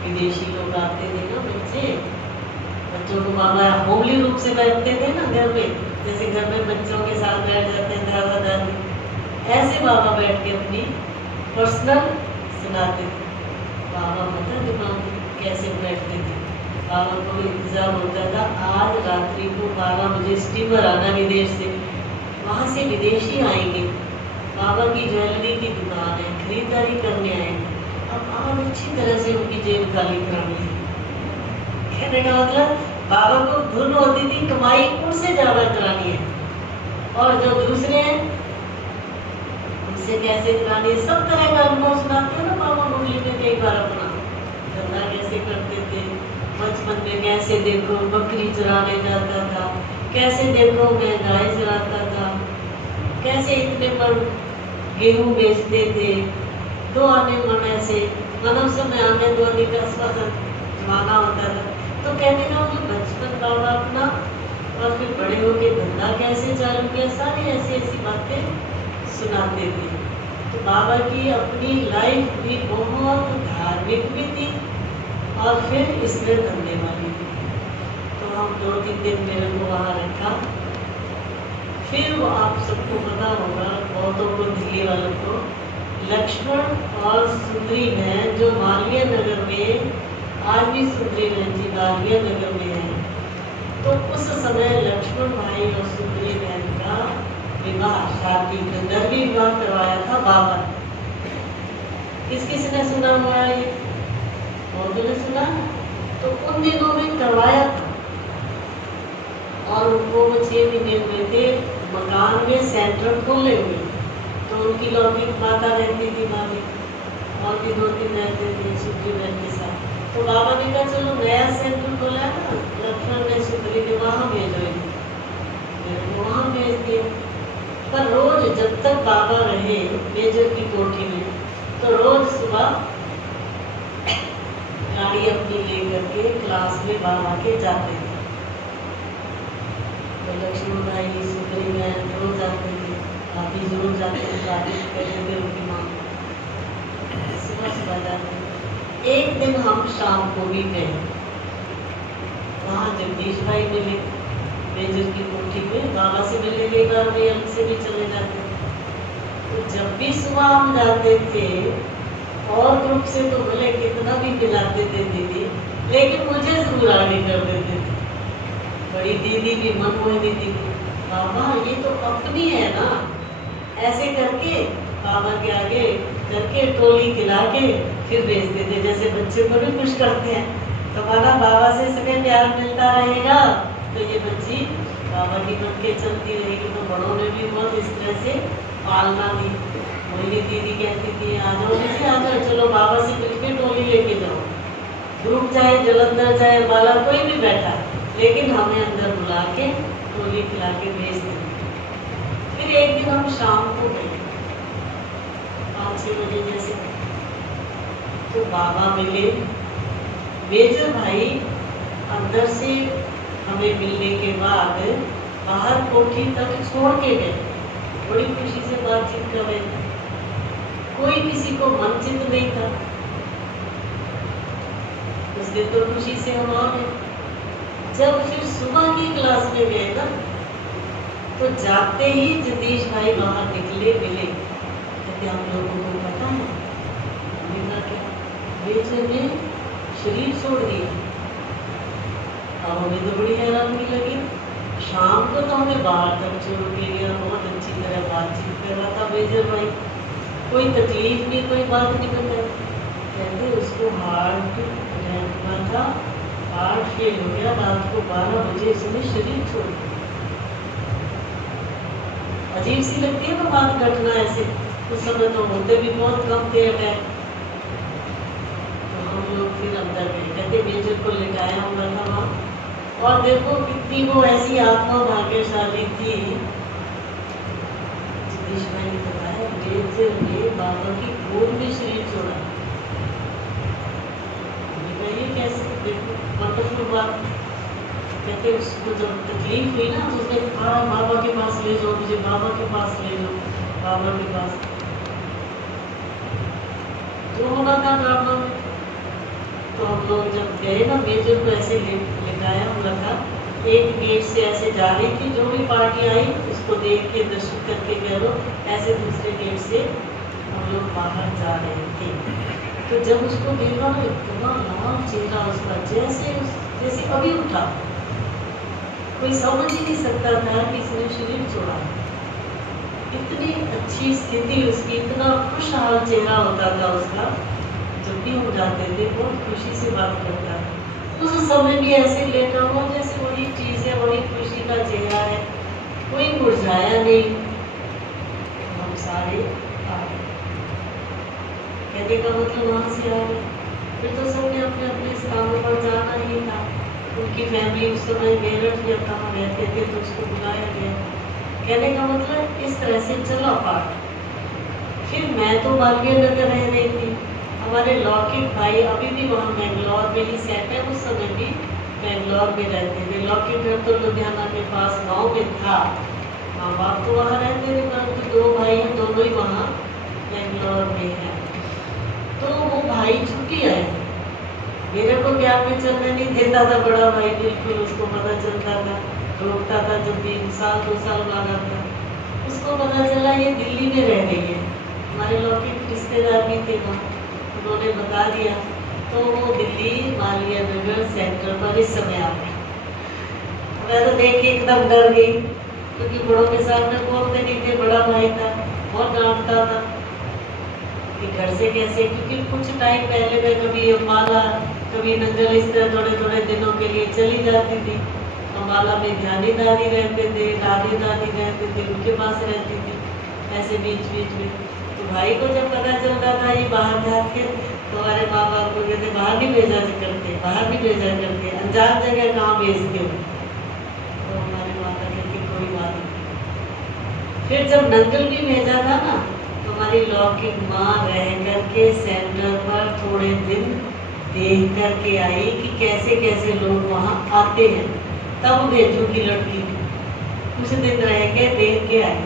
विदेशी लोग आते थे ना बच्चों को बाबा होमली रूप से बैठते थे ना घर में, जैसे घर में बच्चों के साथ बैठ जाते हैं दादा दादी, ऐसे बाबा बैठ के अपनी पर्सनल सुनाते थे। बाबा पता दुकान कैसे बैठते थे, बाबा को भी इंतजार होता था आज रात्रि को 12 बजे स्टीमर आना विदेश से, वहाँ से विदेशी आएंगे, बाबा की ज्वेलरी की दुकान है, खरीदारी करने आएंगे, अब आप अच्छी तरह से उनकी जेब खाली करानी है। कहने का मतलब बाबा को धुन होती थी कमाई उनसे ज्यादा करानी है, और जो दूसरे हैं उनसे कैसे करानी है। सब तरह का अनुभव सुनाते हैं ना बाबा मुरली में कई बार अपना धंधा कैसे करते थे, बचपन में कैसे देखो बकरी चराने जाता था, कैसे देखो मैं गाय चराता था, कैसे इतने पर गेहूं बेचते थे, 2 आने मन ऐसे मानव समय आने 2 आने का जमाना होता था। तो कहने का जो बचपन बाबा अपना, और फिर बड़े होके धंधा कैसे चालू किया, सारी ऐसी ऐसी बातें सुनाते थे। तो बाबा की अपनी लाइफ भी बहुत धार्मिक भी थी और फिर इसमें धंधे वाली थी। तो हम 2-3 दिन मेरे को वहाँ रखा। फिर वो आप सबको पता होगा, बहुतों को दिल्ली वालों को, लक्ष्मण और सुंदरी बहन जो मालवीय नगर में, आज भी सुंदरी बहन जी मालवीय नगर में है। तो उस समय लक्ष्मण भाई और सुंदरी बहन का विवाह, शादी गंधर्वी विवाह करवाया था बाबा। किस किस ने सुना हुआ है ये? बहुत ने सुना। तो उन दिनों में करवाया था और उनको 6 महीने हुए थे, मकान में सेंटर खोले हुए। तो उनकी लौकिक माता रहती थी मामी, और भी 2-3 रहते थे सुग्रीव के साथ। तो बाबा ने कहा चलो नया सेंटर खोला है ना लक्ष्मण ने सुग्रीव ने, वहाँ भेजो इनको, वहाँ भेज दिया। पर रोज जब तक बाबा रहे मेजर की कोठी में, तो रोज सुबह गाड़ी अपनी लेकर के क्लास में बाबा के जाते थे। तो लक्ष्मण भाई सुग्रीव रोज जाते थे, आप भी जरूर जाते थे, राजेश कहते थे उनकी माँ सुबह सुबह जाते थे। एक दिन हम शाम को भी गए, वहाँ जगदीश भाई मिले मेजर की कोठी में, बाबा से मिलने के बाद वे हमसे भी चले जाते थे। तो जब भी सुबह हम जाते थे और ग्रुप से तो भले कितना भी मिलाते थे दीदी, लेकिन मुझे जरूर आगे कर देते थे। बड़ी दीदी भी मनमोहिनी दीदी, बाबा ये तो अपनी है ना, ऐसे करके बाबा के आगे करके टोली खिला के फिर भेज देते, जैसे बच्चे को भी खुश करते हैं। तो माना बाबा से इसमें प्यार मिलता रहेगा तो ये बच्ची बाबा की बन के चलती रहेगी। तो बड़ों ने भी बहुत इस तरह से पालना दी। मोहिनी दीदी कहती थी आ जाओ दीदी आ जाओ, चलो बाबा से मिलके टोली लेके जाओ, ग्रुप चाहे जलंधर चाहे बाला कोई भी बैठा, लेकिन हमें अंदर बुला के टोली खिला के भेज देते। फिर एक दिन हम शाम को गए 5-6 बजे जैसे, तो बाबा मिले, मेजर भाई अंदर से हमें मिलने के बाद बाहर कोठी तक छोड़ के गए। बड़ी खुशी से बातचीत कर रहे थे, कोई किसी को वंचित नहीं था। उस दिन तो खुशी से हम आ गए। जब फिर सुबह की क्लास में गए ना, तो जाते ही जगदीश भाई बाहर निकले, मिले, कहते हम लोगों को पता है मेजर ने शरीर छोड़ दिया। अब हमें तो बड़ी हैरानी लगी। शाम को तो हमें बाहर तक छोड़ के गया, बहुत अच्छी तरह बातचीत कर रहा था मेजर भाई, कोई तकलीफ नहीं, कोई बात नहीं बताई। कहते उसको हार्ट अटैक हुआ था, हार्ट फेल हो गया, रात को 12 बजे इसने शरीर छोड़ दिया। अजीब सी लगती है ना बात, घटना ऐसे। उस समय तो होते भी बहुत कम थे अटैक। तो हम लोग फिर अंदर गए, कहते मेजर को लेटाया हुआ था वहाँ, और देखो कितनी वो ऐसी आत्मा भाग्यशाली थी। जगदीश भाई ने बताया मेजर ने बाबा की गोद में शरीर छोड़ा। ये कैसे, देखो वंडरफुल बात। कहते उसको जब तकलीफ हुई ना, तो उसने कहा बाबा के पास ले जाओ मुझे, बाबा के पास ले जाओ, बाबा के पास। तो होना था ड्रामा में। तो हम लोग जब गए ना, मेजर को ऐसे लेटाया हुआ था, एक गेट से ऐसे जा रही थी, जो भी पार्टी आई उसको देख के दर्शन करके कह लो, ऐसे दूसरे गेट से हम लोग बाहर जा रहे थे। तो जब उसको देखा ना, इतना लाल चेहरा उसका, जैसे अभी उठा, कोई समझ ही नहीं सकता था कि इसने शरीर छोड़ा। इतनी अच्छी स्थिति उसकी, इतना खुशहाल चेहरा होता था उसका। जब भी हम जाते थे बहुत खुशी से बात करता था। उस समय भी ऐसे लेटा हुआ जैसे वही चीज है, वही खुशी का चेहरा है, कोई मुरझाया नहीं। हम सारे आ गए, कहने का मतलब वहाँ से आ गए। फिर तो सबने अपने अपने स्थानों पर जाना ही था। उनकी फैमिली उस समय मेरठ या कहाँ रहते थे, तो उसको बुलाया गया। कहने का मतलब इस तरह से चला पाठ। फिर मैं तो बालवीर नगर रह रही थी, हमारे लौकिक भाई अभी भी वहाँ बेंगलोर में ही सेट है, उस समय भी बेंगलोर में रहते थे। लौकिक घर तो लुधियाना के पास गांव में था, माँ बाप तो वहाँ रहते थे, परंतु 2 भाई हैं, दोनों ही वहाँ बेंगलोर में है। तो वो भाई छुट्टी आए, मेरे को ज्ञान में चलने नहीं देता था बड़ा भाई, बिल्कुल उसको पता चलता था, रोकता था जब भी 1 साल 2 साल बाद आता। उसको पता चला ये दिल्ली में रह रही है, हमारे लौकिक रिश्तेदार भी थे वहाँ, उन्होंने बता दिया। तो वो दिल्ली मालिया नगर सेंटर पर इस समय आ गई। मैं तो देख के एकदम डर गई, क्योंकि बड़ों के सामने बोलते नहीं थे, बड़ा भाई था, बहुत डांटता था कि घर से कैसे, क्योंकि कुछ टाइम पहले मैं कभी अम्बाला कभी नंगल इस तरह थोड़े थोड़े दिनों के लिए चली जाती थी। अम्बाला में ध्यानी दादी रहते थे, दादी दादी रहते थे, उनके पास रहती थी ऐसे बीच बीच में। तो भाई को जब पता चलता था ये बाहर जाके, तो हमारे माँ बाप को कहते बाहर नहीं भेजा करते, बाहर नहीं भेजा करते, अनजान जगह कहाँ भेजते हो। तो हमारी माता कहती कोई बात नहीं। फिर जब नंगल भी भेजा था ना, तो हमारी लौकिक माँ रह करके सेंटर पर थोड़े दिन देख करके आई कि कैसे कैसे लोग वहाँ आते हैं, तब भेजूंगी लड़की को। कुछ दिन रह के देख के आई,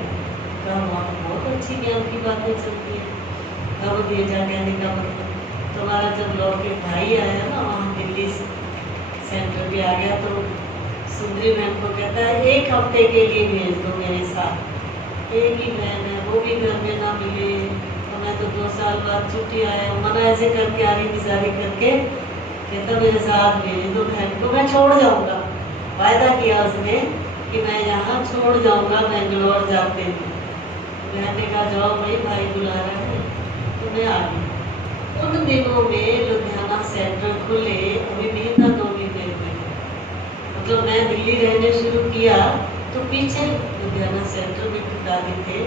कहा वहाँ बहुत अच्छी ज्ञान की बातें चलती है। तब भेजा कहने का मतलब तुम्हारा जब लौकिक भाई आया ना वहाँ दिल्ली सेंटर पे आ गया, तो सुंदरी मैम को कहता है 1 हफ्ते के लिए भेज दो मेरे साथ। एक ही बहन है, वो भी घर में ना मिले, तो मैं तो 2 साल बाद छुट्टी आया, मना ऐसे करके आ रही बिचारी करके, कहता मेरे साथ भेज दो बहन को, मैं छोड़ जाऊँगा। वायदा किया उसने कि मैं यहाँ छोड़ जाऊँगा, बेंगलोर जाते हुए। बहन ने कहा जाओ भाई बुला रहा है, तो मैं आ गई। उन दिनों में लुधियाना सेंटर खुले, अभी महीना 2 महीने हुए, मतलब मैं दिल्ली रहने शुरू किया तो पीछे लुधियाना सेंटर में दादी थे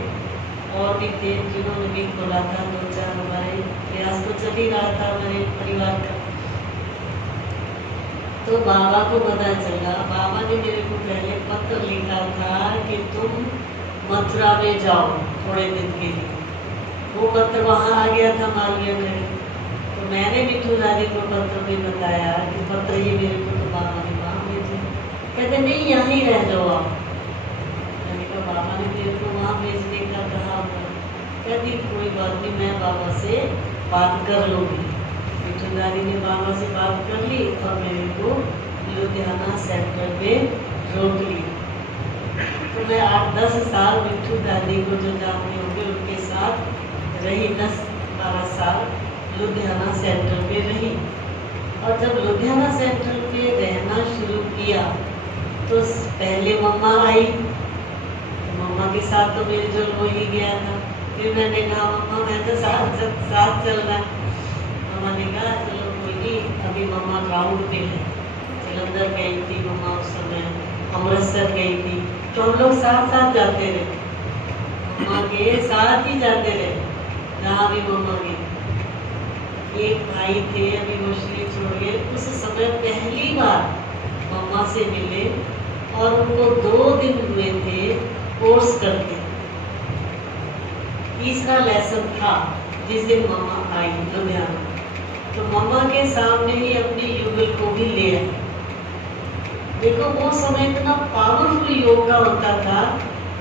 और भी थे जिन्होंने भी खोला था। 2-4 हमारे प्रयास तो चल ही रहा था हमारे परिवार का। तो बाबा को पता चला, बाबा ने मेरे को पहले पत्र लिखा था कि तुम मथुरा में जाओ थोड़े दिन के लिए। वो पत्र वहाँ आ गया था मालवीय में, तो मैंने मिठू दादी को पत्र में बताया कि पत्र ये मेरे को तो बाबा ने वहाँ भेजे। कहते नहीं यहाँ ही रह जाओ आप। मैंने कहा बाबा ने मेरे को वहाँ भेजने का कहा होगा। कहती कोई बात नहीं, मैं बाबा से बात कर लूँगी। मिठू दादी ने बाबा से बात कर ली और मेरे को लुधियाना सेंटर पे रोक लिया। तो मैं 8-10 साल मिठू दादी को जो जानते होंगे उनके साथ रही, 10-12 साल लुधियाना सेंटर पे रही। और जब लुधियाना सेंटर पे रहना शुरू किया तो पहले मम्मा आई, तो मम्मा के साथ तो मेरे जो हो ही गया था। फिर मैंने कहा मम्मा मैं तो साथ चल रहा है। मम्मा ने कहा चलो कोई नहीं, अभी मम्मा ग्राउंड पे है। जलंधर गई थी मम्मा उस समय, अमृतसर गई थी, तो हम लोग साथ जाते रहे, मम्मा के साथ ही जाते रहे जहाँ भी मम्मा गई। एक भाई थे अभी वो शरीर छोड़ गए, उस समय पहली बार मम्मा से मिले और उनको 2 दिन हुए थे कोर्स करके। तीसरा लेसन था जिस दिन मम्मा आई लुधियाना, तो मम्मा के सामने ही अपनी युगल को भी ले आई। देखो वो समय इतना पावरफुल योग का होता था।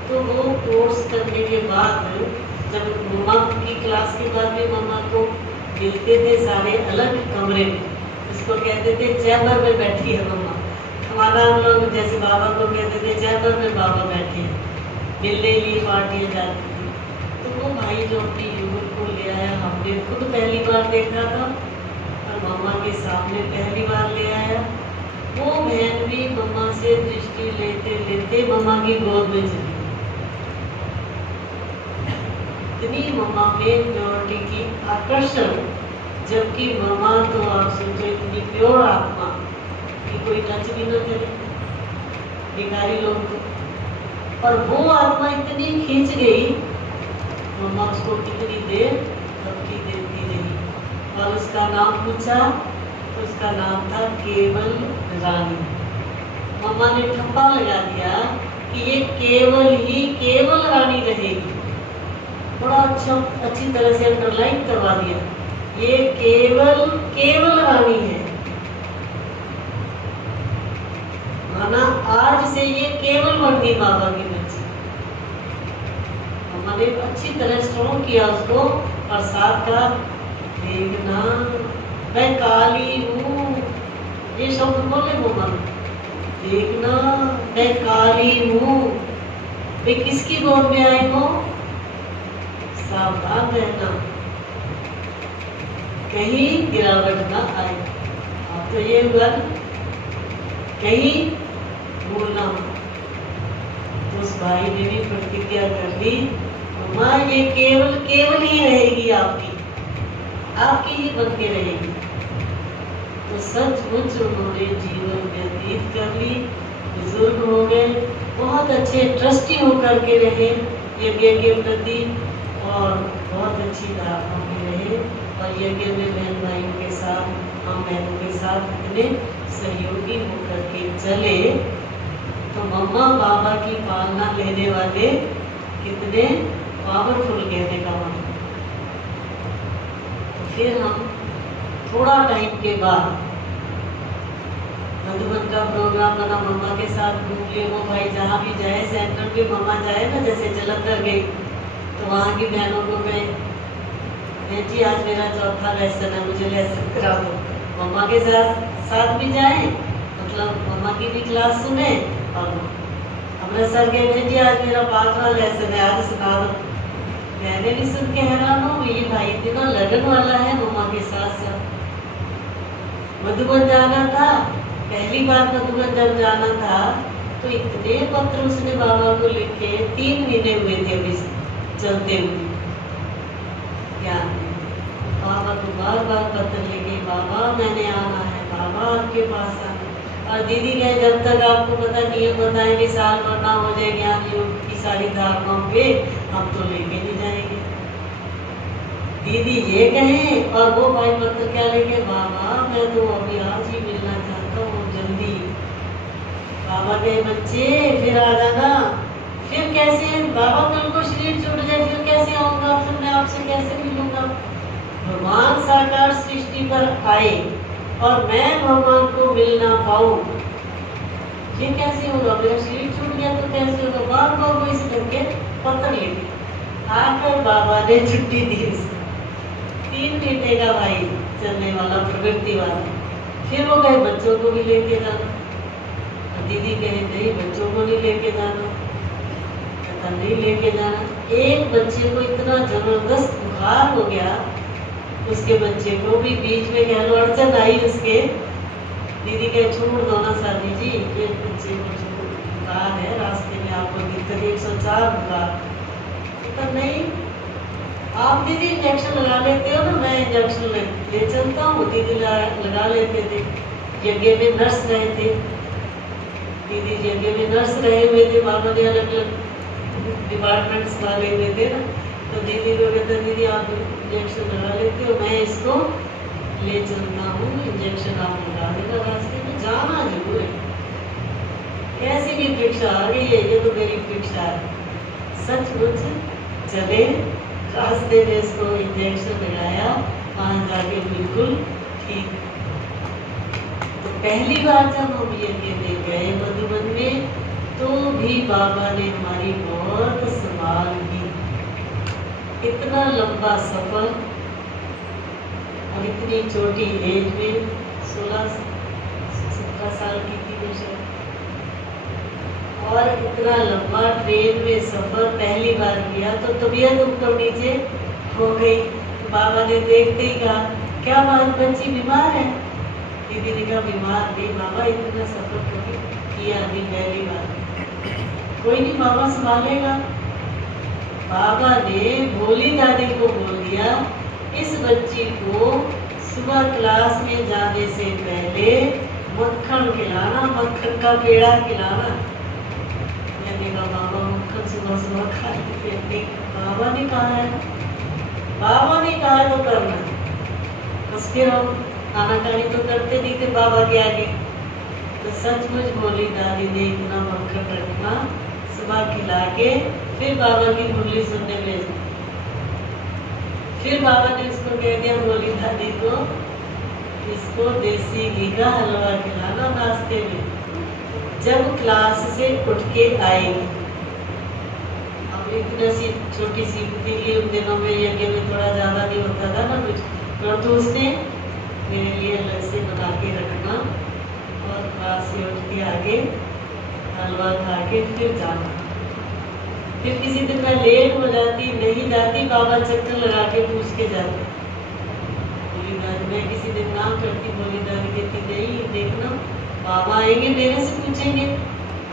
तो वो कोर्स करने के बाद जब मम्मा की क्लास के बाद में मम्मा को मिलते थे सारे अलग कमरे में, इसको कहते थे चैम्बर में बैठी है मम्मा। हमारा हम लोग जैसे बाबा को कहते थे चैम्बर में बाबा बैठे हैं, मिलने के लिए पार्टियाँ जाती थी। तो वो भाई जो अपनी युगल को ले आया, हमने खुद पहली बार देखा था और मम्मा के सामने पहली बार ले आया। वो बहन भी मम्मा से दृष्टि लेते लेते मम्मा की गोद में चली। इतनी मम्मा में प्योरिटी की आकर्षण, जबकि मम्मा तो आप सोचो इतनी प्योर आत्मा कि कोई टच भी न करे भिखारी लोग को, और वो आत्मा इतनी खींच गई, मम्मा उसको कितनी देर धमकी देती रही। और उसका नाम पूछा तो उसका नाम था केवल रानी। मम्मा ने ठप्पा लगा दिया कि ये केवल ही केवल रानी रहेगी। बड़ा अच्छी तरह से अंडरलाइन करवा दिया, ये केवल केवल रानी है। माना आज से ये केवल बन गई बाबा की बच्ची। मम्मा ने अच्छी तरह स्ट्रॉन्ग किया उसको, और साथ का देखना मैं काली हूँ, ये शब्द बोले मम्मा, देखना मैं काली हूँ। वे किसकी गोद में आई हो, सावधान रहना कहीं गिरावट ना आए। आप तो ये गल कहीं भूलना। तो उस भाई ने भी प्रतिज्ञा कर ली, मम्मा ये केवल केवल ही रहेगी, आपकी ही बन के रहेगी। तो सचमुच उन्होंने जीवन व्यतीत कर ली, बुजुर्ग हो गए, बहुत अच्छे ट्रस्टी होकर के रहे यज्ञ के प्रति, और बहुत अच्छी धारणा में रहे और यज्ञ में बहन भाइयों के साथ हम बहनों के साथ इतने सहयोगी होकर के चले, तो मम्मा बाबा की पालना लेने वाले कितने पावरफुल कहने का मतलब। तो फिर हम थोड़ा टाइम के बाद मधुबन का प्रोग्राम बना, मम्मा के साथ घूम लिए। वो भाई जहाँ भी जाए, सेंटर पे मम्मा जाए ना, जैसे जलंधर गई तो वहाँ की बहनों को गए, बेटी आज मेरा चौथा लेसन है, मुझे लेसन करा दो। मम्मा के साथ भी जाए, मतलब मम्मा की भी क्लास सुने। और अमृतसर के बेटी आज मेरा 5वां लेसन है, आज सुना दो। मैंने भी सुन के हैरान हूँ, ये भाई इतना लगन वाला है मम्मा के साथ साथ। मधुबन जाना था, पहली बार मधुबन जब जाना था तो इतने पत्र उसने बाबा को लिखे, 3 महीने हुए थे अभी चलते हुए। क्या बाबा को बार बार पत्र लिखे, बाबा मैंने आना है, बाबा आपके पास आना। और दीदी कहे जब तक आपको पता नियम बताएंगे, साल भर ना हो जाए ज्ञान योग की सारी धारणाओं पे, हम तो लेके नहीं जाएंगे। दीदी ये कहें और वो भाई पत्र क्या लिखे, बाबा मैं तो अभी आज ही मिलना चाहता हूँ, जल्दी। बाबा कहे बच्चे फिर आ जाना। फिर कैसे बाबा, कल को शरीर छूट जाए फिर कैसे आऊंगा, फिर मैं आपसे कैसे मिलूंगा। भगवान साकार सृष्टि पर आए और मैं भगवान को मिल ना पाऊं, ये कैसे होगा। मेरा शरीर छूट गया तो कैसे होगा। बार बार वो इस करके पत्र लिखे। आकर बाबा ने छुट्टी दी उसको, 3 महीने का भाई चलने वाला, प्रवृत्ति वाला। फिर वो कहे बच्चों को भी लेके जाना। दीदी कहे नहीं बच्चों को नहीं लेके जाना, नहीं लेके जाना। एक बच्चे को इतना जबरदस्त बुखार हो गया, उसके बच्चे को भी बीच में कह लो अड़चन आई उसके। दीदी कहे छोड़ दो ना शादी जी, फिर बच्चे को बुखार है, रास्ते में आपको दिक्कत 104 बुखार। तो नहीं आप दीदी इंजेक्शन लगा लेते हो ना, मैं इंजेक्शन ले चलता हूँ। दीदी लगा लेते थे। यज्ञ में नर्स रहे थे, दीदी यज्ञ में नर्स रहे हुए थे। बाबा ने अलग अलग डिपार्टमेंट्स डाले हुए थे ना, तो दीदी को कहते दीदी आप इंजेक्शन लगा लेते हो, मैं इसको ले चलता हूँ, इंजेक्शन आप लगा देना, रास्ते में जाना जरूर है। कैसी भी परीक्षा आ गई है, ये तो मेरी परीक्षा है। सचमुच चले, रास्ते में इसको इंजेक्शन लगाया, वहाँ जाके बिल्कुल ठीक। तो पहली बार जब हम यज्ञ में गए मधुबन में, तो भी बाबा ने हमारी बहुत संभाल की। इतना लंबा सफर और इतनी छोटी एज में, 16-17 साल की थी मुझे, और इतना लंबा ट्रेन में सफर पहली बार किया। तो तबीयत ऊपर नीचे हो गई। बाबा ने देखते ही कहा क्या बात बच्ची बीमार है। दीदी ने कहा बीमार नहीं बाबा, इतना सफर कभी किया नहीं, पहली बार। कोई नहीं बाबा संभालेगा। बाबा ने भोली दादी को बोल दिया इस बच्ची को सुबह क्लास में जाने से पहले मक्खन खिलाना, मक्खन का पेड़ा खिलाना। मैंने कहा बाबा मक्खन सुबह सुबह खा लेते। बाबा ने कहा है, बाबा ने कहा तो करना। बस फिर हम आनाकानी तो करते नहीं थे बाबा के आगे। तो सचमुच भोली दादी ने इतना मक्खन रखना, सुबह खिला के फिर बाबा की मुरली सुनने भेज। फिर बाबा ने उसको कह दिया भोली दादी को इसको देसी घी का हलवा खिलाना नाश्ते में जब क्लास से उठ के आएगी। अब इतना सी छोटी सी थी उन दिनों में, यज्ञ में थोड़ा ज्यादा नहीं होता था ना कुछ, तो उसने मेरे लिए अलग से बना के रखना और क्लास से उठ के आगे हलवा खा के फिर जाना। फिर किसी दिन मैं लेट हो जाती, नहीं जाती, बाबा चक्कर लगा के पूछ के जाते। बोली दादी मैं किसी दिन ना करती, बोली दादी कहती नहीं देखना बाबा आएंगे मेरे से पूछेंगे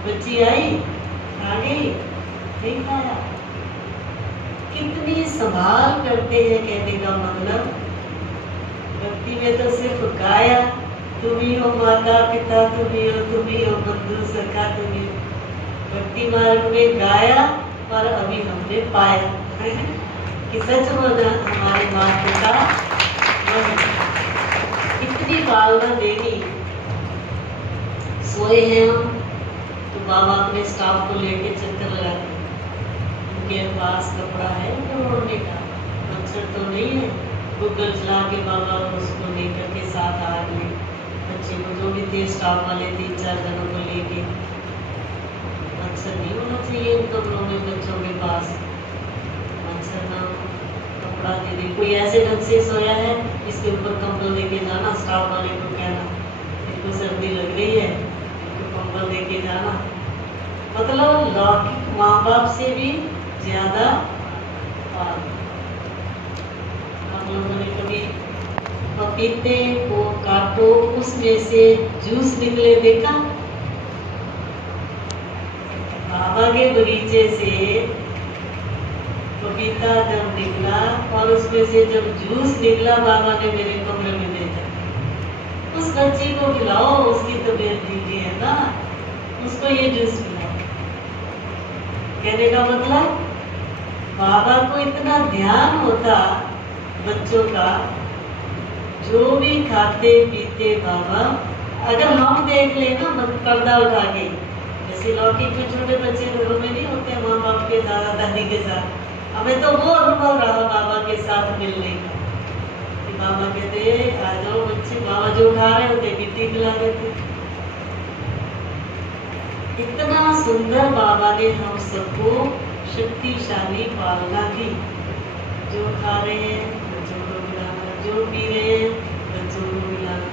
बच्ची आई आ गई नहीं खाया। कितनी संभाल करते हैं कहने का मतलब। भक्ति में तो सिर्फ गाया तुम ही हो माता पिता, तुम ही हो बंधु सखा, तुम ही भक्ति मार्ग में गाया और अभी हमने पाया। कि सच में हमारे माता पिता इतनी पालना देनी। सोए हैं हम तो बाबा अपने स्टाफ को लेके चक्कर लगाते, उनके पास कपड़ा है तो ओढ़ने का, मच्छर तो नहीं है, गूगल चला के बाबा उसको लेकर के साथ आ गए। बच्चे को जो भी थे स्टाफ वाले 3-4 जनों को लेके, मच्छर नहीं होना चाहिए इन कमरों में बच्चों के पास, मच्छर ना कपड़ा दे दे। कोई ऐसे ढंग से सोया है इसके ऊपर कंबल लेके जाना, स्टाफ वाले को कहना इनको सर्दी लग रही है, इनको कंबल लेके जाना। मतलब लौकिक माँ बाप से भी ज्यादा आप लोगों ने कभी पपीते को काटो उसमें से जूस निकले देखा? बाबा के बगीचे से पपीता जब निकला और उसमें से जब जूस निकला, बाबा ने मेरे कमरे में भेजा, उस बच्ची को खिलाओ, उसकी तबीयत ठीक है ना, उसको ये जूस पिलाओ। कहने का मतलब बाबा को इतना ध्यान होता बच्चों का, जो भी खाते पीते बाबा, अगर हम देख ले ना पर्दा उठा के, जैसे लौकिक में छोटे बच्चे घरों में नहीं होते माँ बाप के दादा दादी के साथ, हमें तो वो अनुभव रहा बाबा के साथ मिलने का कि बाबा कहते आ जाओ बच्चे, बाबा जो खा रहे होते गिट्टी खिला देते। इतना सुंदर बाबा ने हम सबको शक्तिशाली पालना दी। जो खा रहे हैं बच्चों को खिलाना, जो पी रहे हैं बच्चों को खिलाना।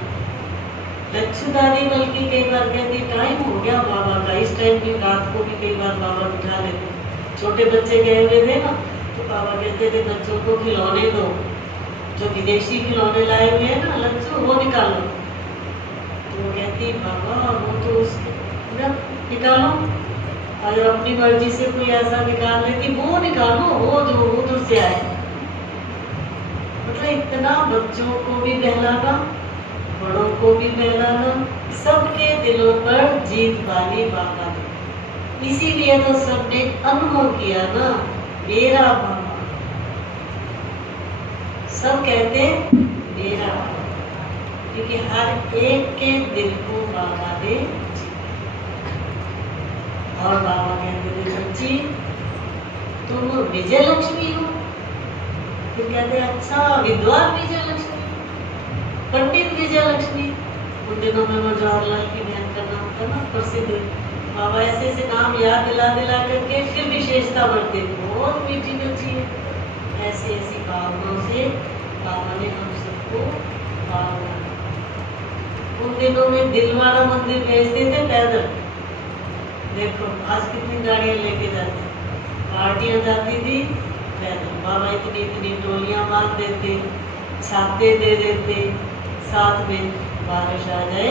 लच्छू दादी बल्कि कई बार कहती टाइम हो गया बाबा का, इस टाइम भी रात को भी कई बार बाबा बिठा लेते। छोटे बच्चे गए हुए थे ना तो बाबा कहते थे बच्चों को खिलौने दो, जो विदेशी खिलौने लाए हुए हैं ना लच्छू, वो निकालो। तो वो कहती बाबा वो तो उसके निकालो, अगर अपनी मर्जी से कोई ऐसा निकाल लेती वो निकालो, वो जो उधर से आए। मतलब इतना बच्चों को भी बहलाना, बड़ों को भी बहलाना, सबके दिलों पर जीत पाली बाबा ने। इसीलिए तो सबने अनुभव किया ना मेरा बाबा, सब कहते मेरा बाबा, क्योंकि हर एक के दिल को बाबा ने। और बाबा कहते थे बच्ची तुम विजय लक्ष्मी हो, फिर कहते अच्छा विद्वान विजय लक्ष्मी, पंडित विजय लक्ष्मी। उन दिनों में वो जवाहरलाल की बहन का नाम था ना प्रसिद्ध। बाबा ऐसे ऐसे नाम याद दिला दिला करके फिर विशेषता बढ़ते, बहुत मीठी बच्ची है। ऐसी ऐसी भावनाओं से बाबा ने हम सबको पालना। उन दिनों में दिलवाड़ा मंदिर भेजते थे पैदल, देखो आज कितनी गाड़ियां लेके जाते, पार्टियां जाती थी पैदल। बाबा इतनी इतनी टोलियां बांध देते, छाते दे देते, साथ में बारिश आ जाए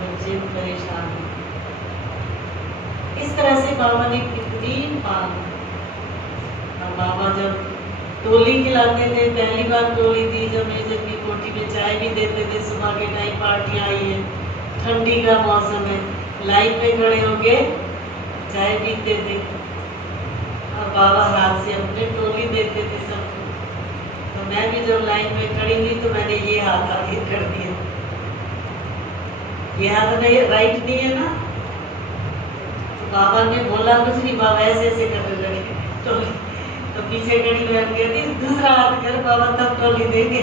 बच्चे परेशान हो। इस तरह से बाबा ने कितनी पालना। और बाबा जब टोली खिलाते थे, पहली बार टोली थी जब मेजर की कोठी में चाय भी देते थे, सुबह के टाइम पार्टियां आई है, ठंडी का मौसम है, लाइन में खड़े होके चाय पीते थे और बाबा हाथ से अपने टोली देते थे सबको। तो मैं भी जब लाइन में खड़ी हुई तो मैंने ये हाथ आगे कर दिया, ये हाथ नहीं राइट नहीं है ना, तो बाबा ने बोला कुछ नहीं, बाबा ऐसे ऐसे करने लगे टोली। तो पीछे खड़ी बहन कहती दूसरा हाथ कर बाबा तब टोली देंगे,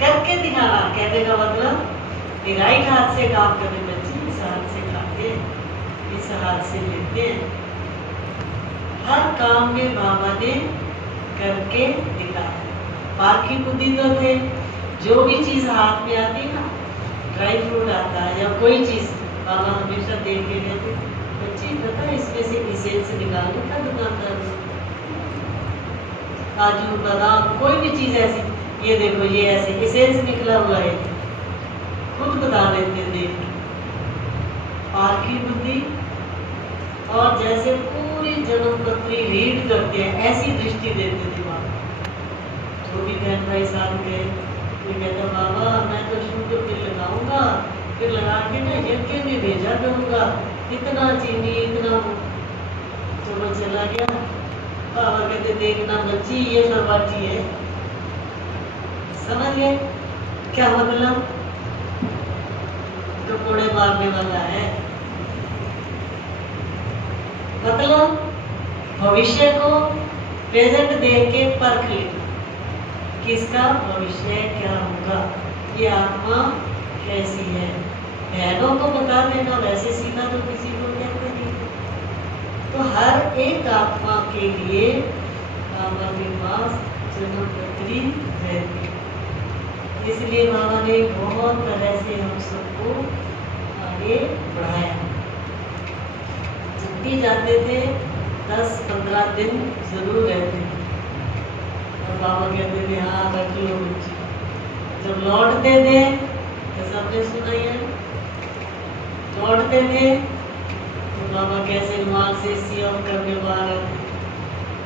करके दिखाना। कहने का मतलब राइट हाथ से काम करने बच्चे, इस हाथ से खाते, इस हाथ से लेते। हर काम में बाबा ने करके दिखाया। बाकी बुद्धि तो थे, जो भी चीज हाथ में आती ना, ड्राई फ्रूट आता है या कोई चीज, बाबा हमेशा देख के कहते बच्ची पता इसमें से इसेंस निकाल लेता दुकानदार, काजू बादाम कोई भी चीज ऐसी, ये देखो ये ऐसे इसेंस निकला हुआ है, खुद बता देते देख के। पारखी बुद्धि और जैसे पूरी जन्म पत्री रीड करते हैं ऐसी दृष्टि देते थे बाबा। जो भी बहन भाई साथ गए तो कहता बाबा मैं तो शुद्ध फिर लगाऊंगा, फिर लगा के ना यज्ञ में भेजा करूंगा, इतना चीनी इतना। तो वो चला गया, बाबा कहते देखना बच्ची ये फरमाती है, समझ गए क्या मतलब? तो कोड़े मारने वाला है, मतलब भविष्य को प्रेजेंट देख के परख लेना, किसका भविष्य क्या होगा, ये आत्मा कैसी है। बहनों को बता देना, वैसे सीधा तो किसी को कहते नहीं। तो हर एक आत्मा के लिए बाबा के पास जन्म पत्री रहती है, इसलिए बाबा ने बहुत तरह से हम सबको आगे बढ़ाया। जब भी जाते थे 10-15 दिन जरूर रहते थे और बाबा कहते थे हाँ रख लो बच्ची। जब लौटते थे तो सबने सुना ही है, लौटते थे तो बाबा कैसे रुमाल से सियाम करके बाहर आते,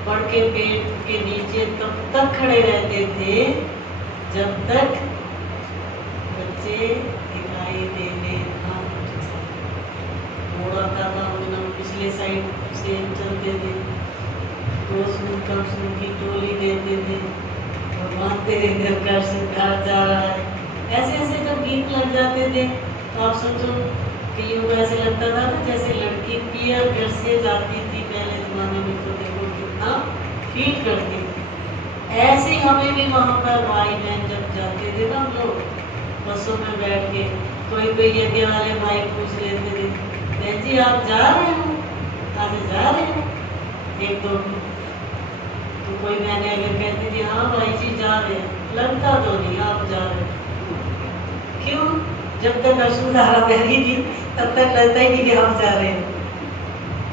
पढ़ के पेट के नीचे तब तक खड़े रहते थे जब तक बच्चे दिखाई देने ना मोड़ा था उन्होंने पिछले साइड से चलते थे, तो कम सुन की टोली देते थे और मानते थे घर का सिद्धार्थ जा रहा है। ऐसे ऐसे जब गीत लग जाते थे तो आप सोचो कि यूँ ऐसे लगता था ना जैसे लड़की पियर घर से जाती थी पहले जमाने में, तो देखो कितना फील करती थी। ऐसे ही हमें भी वहाँ पर भाई बहन जब जाते थे ना हम लोग बसों में बैठ के, कोई यज्ञ वाले भाई पूछ लेते थे बहन जी आप जा रहे हो, आज जा रहे हो, एक दो तो कोई मैंने अगर कहती थी हाँ भाई जी जा रहे हैं, लगता तो नहीं आप जा रहे हो। क्यों? जब तक अश्रुधारा बहती थी तब तक लगता ही नहीं कि हम जा रहे हैं।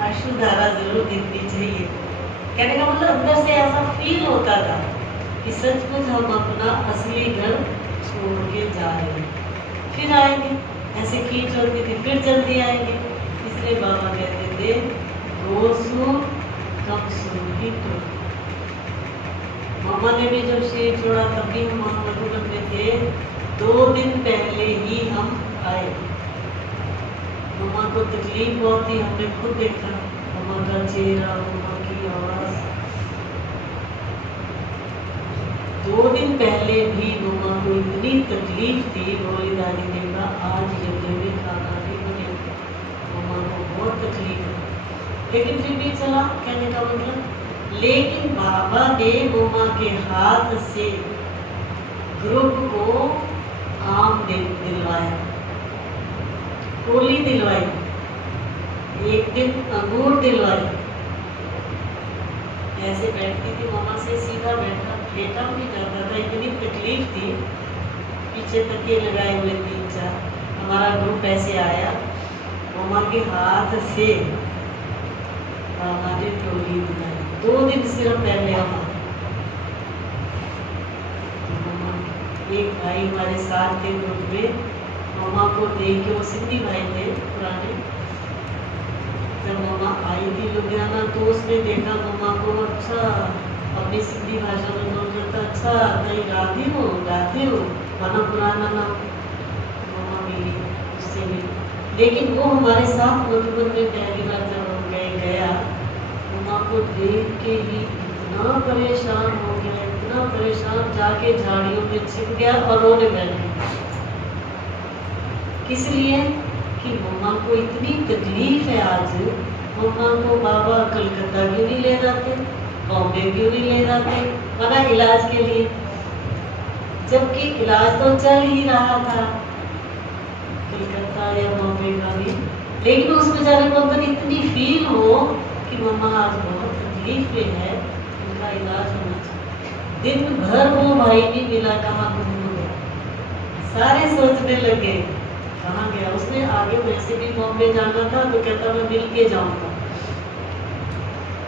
अश्रुधारा जरूर दिखनी चाहिए। कहने का मतलब अंदर से ऐसा फील होता था कि सचमुच हम अपना असली घर छोड़ के जा रहे हैं, फिर आएंगे, ऐसे खींच होती थी फिर जल्दी आएंगे। इसलिए बाबा कहते थे रोसू कम सुनती तो। मामा ने भी जब शरीर छोड़ा तब भी हम वहाँ मधुबन में थे, 2 दिन पहले ही हम आए। मम्मा को तकलीफ बहुत थी, हमने खुद देखा मम्मा का चेहरा, मम्मा की आवाज। 2 दिन पहले भी मम्मा को इतनी तकलीफ थी, बोली दादी ने कहा आज यज्ञ में खाना नहीं बनेगा, मम्मा को बहुत तकलीफ है, लेकिन फिर भी चला। कहने का मतलब लेकिन बाबा ने मम्मा के हाथ से ग्रुप को आम दिलवाया, कोली दिलवाई, एक दिन अंगूर दिलवाई। ऐसे बैठती थी मम्मा से सीधा लेटा भी जाता था, इतनी तकलीफ थी। पीछे तकिए लगाए हुए 3-4, हमारा ग्रुप ऐसे आया, मम्मा के हाथ से हमारी टोली बनाई। 2 दिन सिर्फ पहले हम एक भाई हमारे साथ थे ग्रुप में, मम्मा को देख के, वो सिंधी भाई थे पुराने, जब मम्मा आई थी लुधियाना तो उसने देखा मम्मा को, अच्छा अपनी सिंधी भाषा में बोल करता, अच्छा कहीं गाती हो गाना पुराना ना। मम्मा मिली, उससे मिली, लेकिन वो हमारे साथ मधुबन में पहली बार जब हम गया, मम्मा को देख के ही इतना परेशान हो गया, इतना परेशान, जाके झाड़ियों में छिप गया और रोने बैठ गया। किस लिए? कि मम्मा को इतनी तकलीफ है आज, मम्मा को बाबा कलकत्ता क्यों नहीं ले जाते, बॉम्बे क्यों नहीं ले जाते मना इलाज के लिए, जबकि इलाज तो चल ही रहा था कलकत्ता या बॉम्बे का भी, लेकिन उस बेचारे को अंदर इतनी फील हो कि मम्मा आज बहुत तकलीफ में है, उनका इलाज होना चाहिए। दिन भर वो भाई नहीं मिला, कहाँ घूम गया, सारे सोचने लगे कहाँ गया। उसने आगे वैसे भी बॉम्बे जाना था तो कहता मैं मिल के जाऊंगा,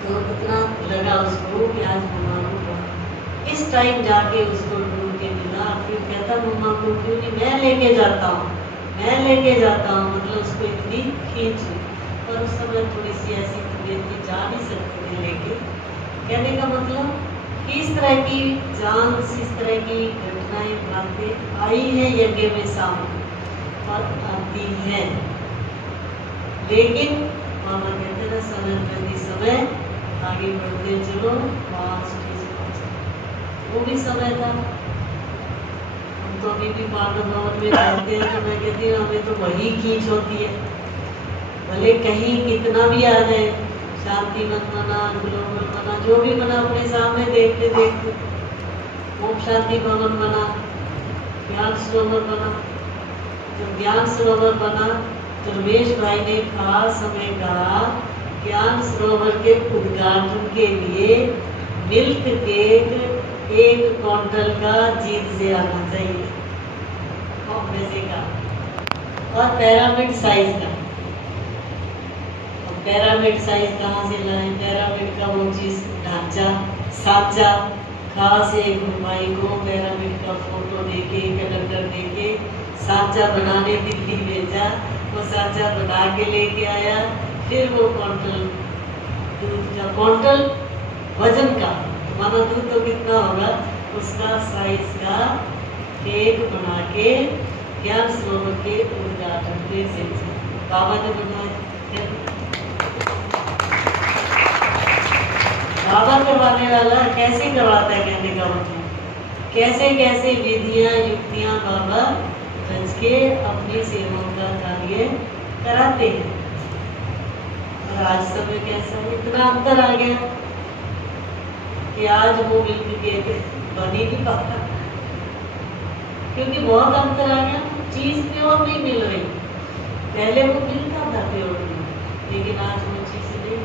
तो इतना लगा उसको कि आज मम्मा को इस टाइम जाके उसको ढूंढ के मिला। फिर कहता मम्मा को क्यों नहीं मैं लेके जाता हूँ, मैं लेके जाता हूँ, मतलब उसको इतनी खींच। और उस समय थोड़ी सी ऐसी तबीयत थी, जा नहीं सकते थे लेके। कहने का मतलब कि इस तरह की चांस, इस तरह की घटनाएं बातें आई हैं यज्ञ में सामने और आती हैं, लेकिन मामा कहते ना समय प्रति समय आगे बढ़ते चलो, वहाँ स्टेज पहुँचे। वो भी समय था। हम तो अभी भी पांडव भवन में रहते हैं, तो मैं कहती हूँ हमें तो वही खींच होती है। भले कहीं कितना भी आ जाए, शांति वन बना, ग्लोबल बना, जो भी बना अपने सामने देखते देखते, ओम शांति भवन बना, ज्ञान सरोवर बना। जब ज्ञान सरोवर बना तो रमेश भाई ने खास हमें कहा ज्ञान सरोवर के उद्घाटन के लिए मिल्क केक 1 क्विंटल का जीत से आना चाहिए, और वैसे का, और पिरामिड साइज का। और पिरामिड साइज कहाँ से लाए? पिरामिड का वो चीज ढांचा, सांचा, खास एक भाई को पिरामिड का फोटो देके, कैलेंडर देके सांचा बनाने दिल्ली भेजा। वो सांचा बना के लेके आया, फिर वो क्विंटल दूध का, क्विंटल वजन का, माना दूध तो कितना होगा, उसका साइज का केक बना के ज्ञान सरोवर के उद्घाटन पे से बाबा ने बनवाया। बाबा करवाने वाला कैसे करवाता है, कहने का मतलब कैसे कैसे विधियां युक्तियां बाबा रच के अपनी सेवाओं का कार्य कराते हैं। और आज समय कैसा है, इतना अंतर आ गया कि आज वो मिल्क केक बन ही नहीं पाता, क्योंकि बहुत अंतर आ गया, चीज प्योर नहीं मिल रही। पहले वो मिलता था प्योर, लेकिन आज वो चीज नहीं।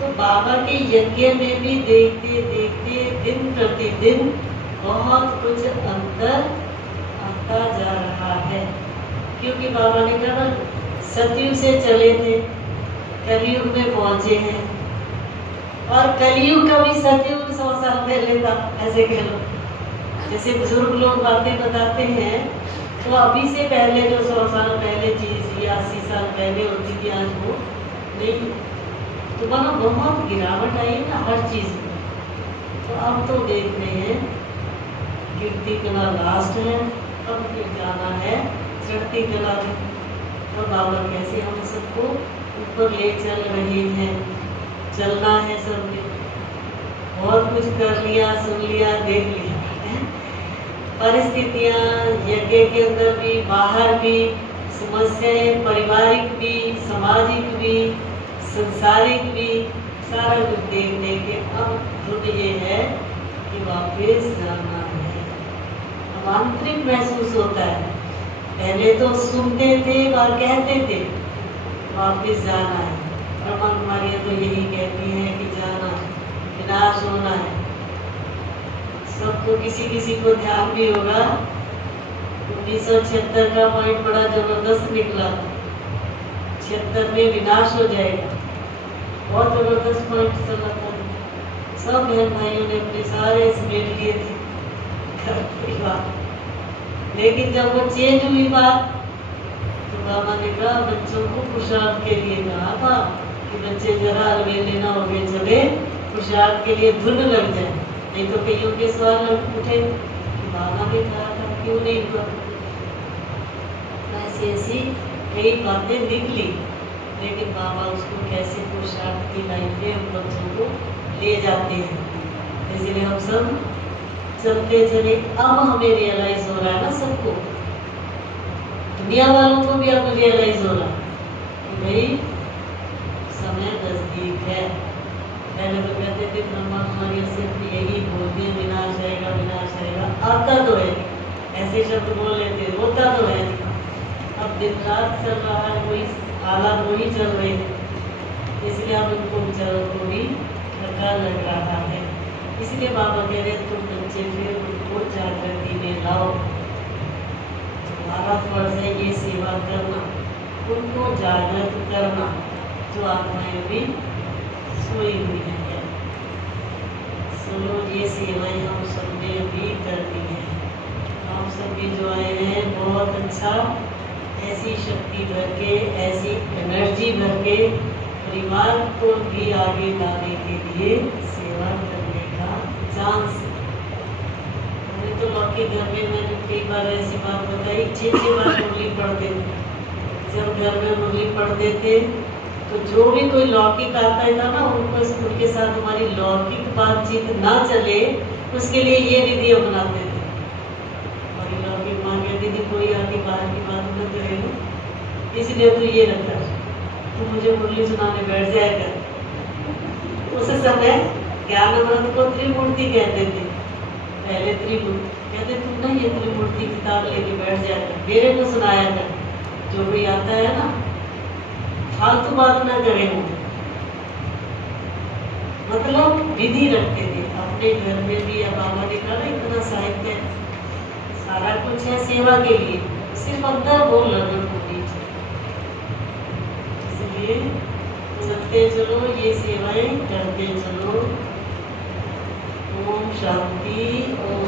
तो बाबा के यज्ञ में भी देखते देखते दिन प्रतिदिन बहुत कुछ अंतर आता जा रहा है, क्योंकि बाबा ने कहा सतयुग से चले थे, कलयुग में पहुंचे हैं, और कलयुग का भी सतयुग 100 साल पहले था, ऐसे कह लो। जैसे बुजुर्ग लोग बातें बताते हैं, तो अभी से पहले जो 100 साल पहले चीज या 80 साल पहले होती थी, आज वो नहीं। तो मानो बहुत गिरावट आई ना हर चीज में। तो अब तो देख रहे हैं कीर्ति कला लास्ट है, अब फिर जाना है चढ़ती कला में। तो बाबा कैसे हम सबको ऊपर ले चल रहे हैं, चलना है सबने। बहुत कुछ कर लिया, सुन लिया, देख लिया, परिस्थितियां यज्ञ के अंदर भी, बाहर भी, समस्याएं पारिवारिक भी, सामाजिक भी, संसारिक भी, सारा कुछ देखने के अब धुन ये है कि वापस जाना है। अब आंतरिक महसूस होता है, पहले तो सुनते थे और कहते थे वापस जाना है। ब्रह्मा कुमारियां तो यही कहती हैं कि जाना है, विनाश होना है। सबको किसी किसी को ध्यान भी होगा 1976 का पॉइंट बड़ा जबरदस्त निकला, 76 में विनाश हो जाएगा। बहुत जबरदस्त पॉइंट चला था। सब बहन भाइयों ने अपने सारे समेट लिए थे घर परिवार, लेकिन जब वो चेंज हुई बात तो बाबा ने कहा बच्चों को पुरुषार्थ के लिए कहा था कि बच्चे जरा अलवेले ना हो गए, चले पुरुषार्थ के लिए धुन लग जाए। नहीं तो कईयों के सवाल उठे कि बाबा ने कहा था क्यों नहीं हुआ। ऐसी ऐसी कई बातें निकली, लेकिन बाबा उसको कैसे पुरुषार्थ की लाइन पे हम बच्चों को ले जाते हैं। इसलिए हम सब चलते चले। अब हमें रियलाइज हो रहा है ना सबको, दुनिया वालों को भी अब रियलाइज हो रहा है कि भाई समय नजदीक है। पहले तो कहते थे ब्रह्मा कुमारियों से यही बोलते हैं विनाश आएगा, विनाश आएगा, आता तो है ऐसे शब्द बोल लेते, होता तो है। अब दिन रात चल रहा है, वही हालात वही चल रहे हैं, इसलिए अब उनको विचारों को भी धक्का लग रहा है। इसलिए बाबा कह रहे तुम बच्चे फिर उनको जागृति में लाओ। तुम्हारा फर्ज है ये सेवा करना, उनको जागृत करना जो आत्माएं भी सोई हुई है। सुनो ये सेवाएं हम सबने भी करनी है। हम सभी जो आए हैं बहुत अच्छा, ऐसी शक्ति भर के, ऐसी एनर्जी भर के परिवार को भी आगे लाने के लिए सेवा करने का चांस। मैंने तो बाकी घर में मैंने कई बार ऐसी बात बताई, 6 बार मुरली पढ़ते थे। जब घर में मुरली पढ़ते थे तो जो भी कोई लौकिक आता है ना उनको उनके साथ हमारी लौकिक बातचीत ना चले, उसके लिए ये विधि अपनाते थे। हमारी लौकिक माँ कहती थी कोई आके बाहर की बात मत करेगा, इसलिए तो ये रखा तो मुझे मुरली सुनाने बैठ जाएगा। उस समय ज्ञान अमृत को त्रिमूर्ति कहते थे। पहले त्रिमूर्ति कहते तू ना ये त्रिमूर्ति किताब लेके बैठ जाएगा, मेरे को सुनाया कर। जो कोई आता है ना फालतू बात ना करे, मतलब विधि रखते थे। अपने घर में भी अब बाबा ने कहा इतना साहित्य सारा कुछ है सेवा के लिए, सिर्फ अंदर बोल लगन होनी चाहिए। इसलिए चलते चलो, ये सेवाएं करते चलो। ओम शांति। ओम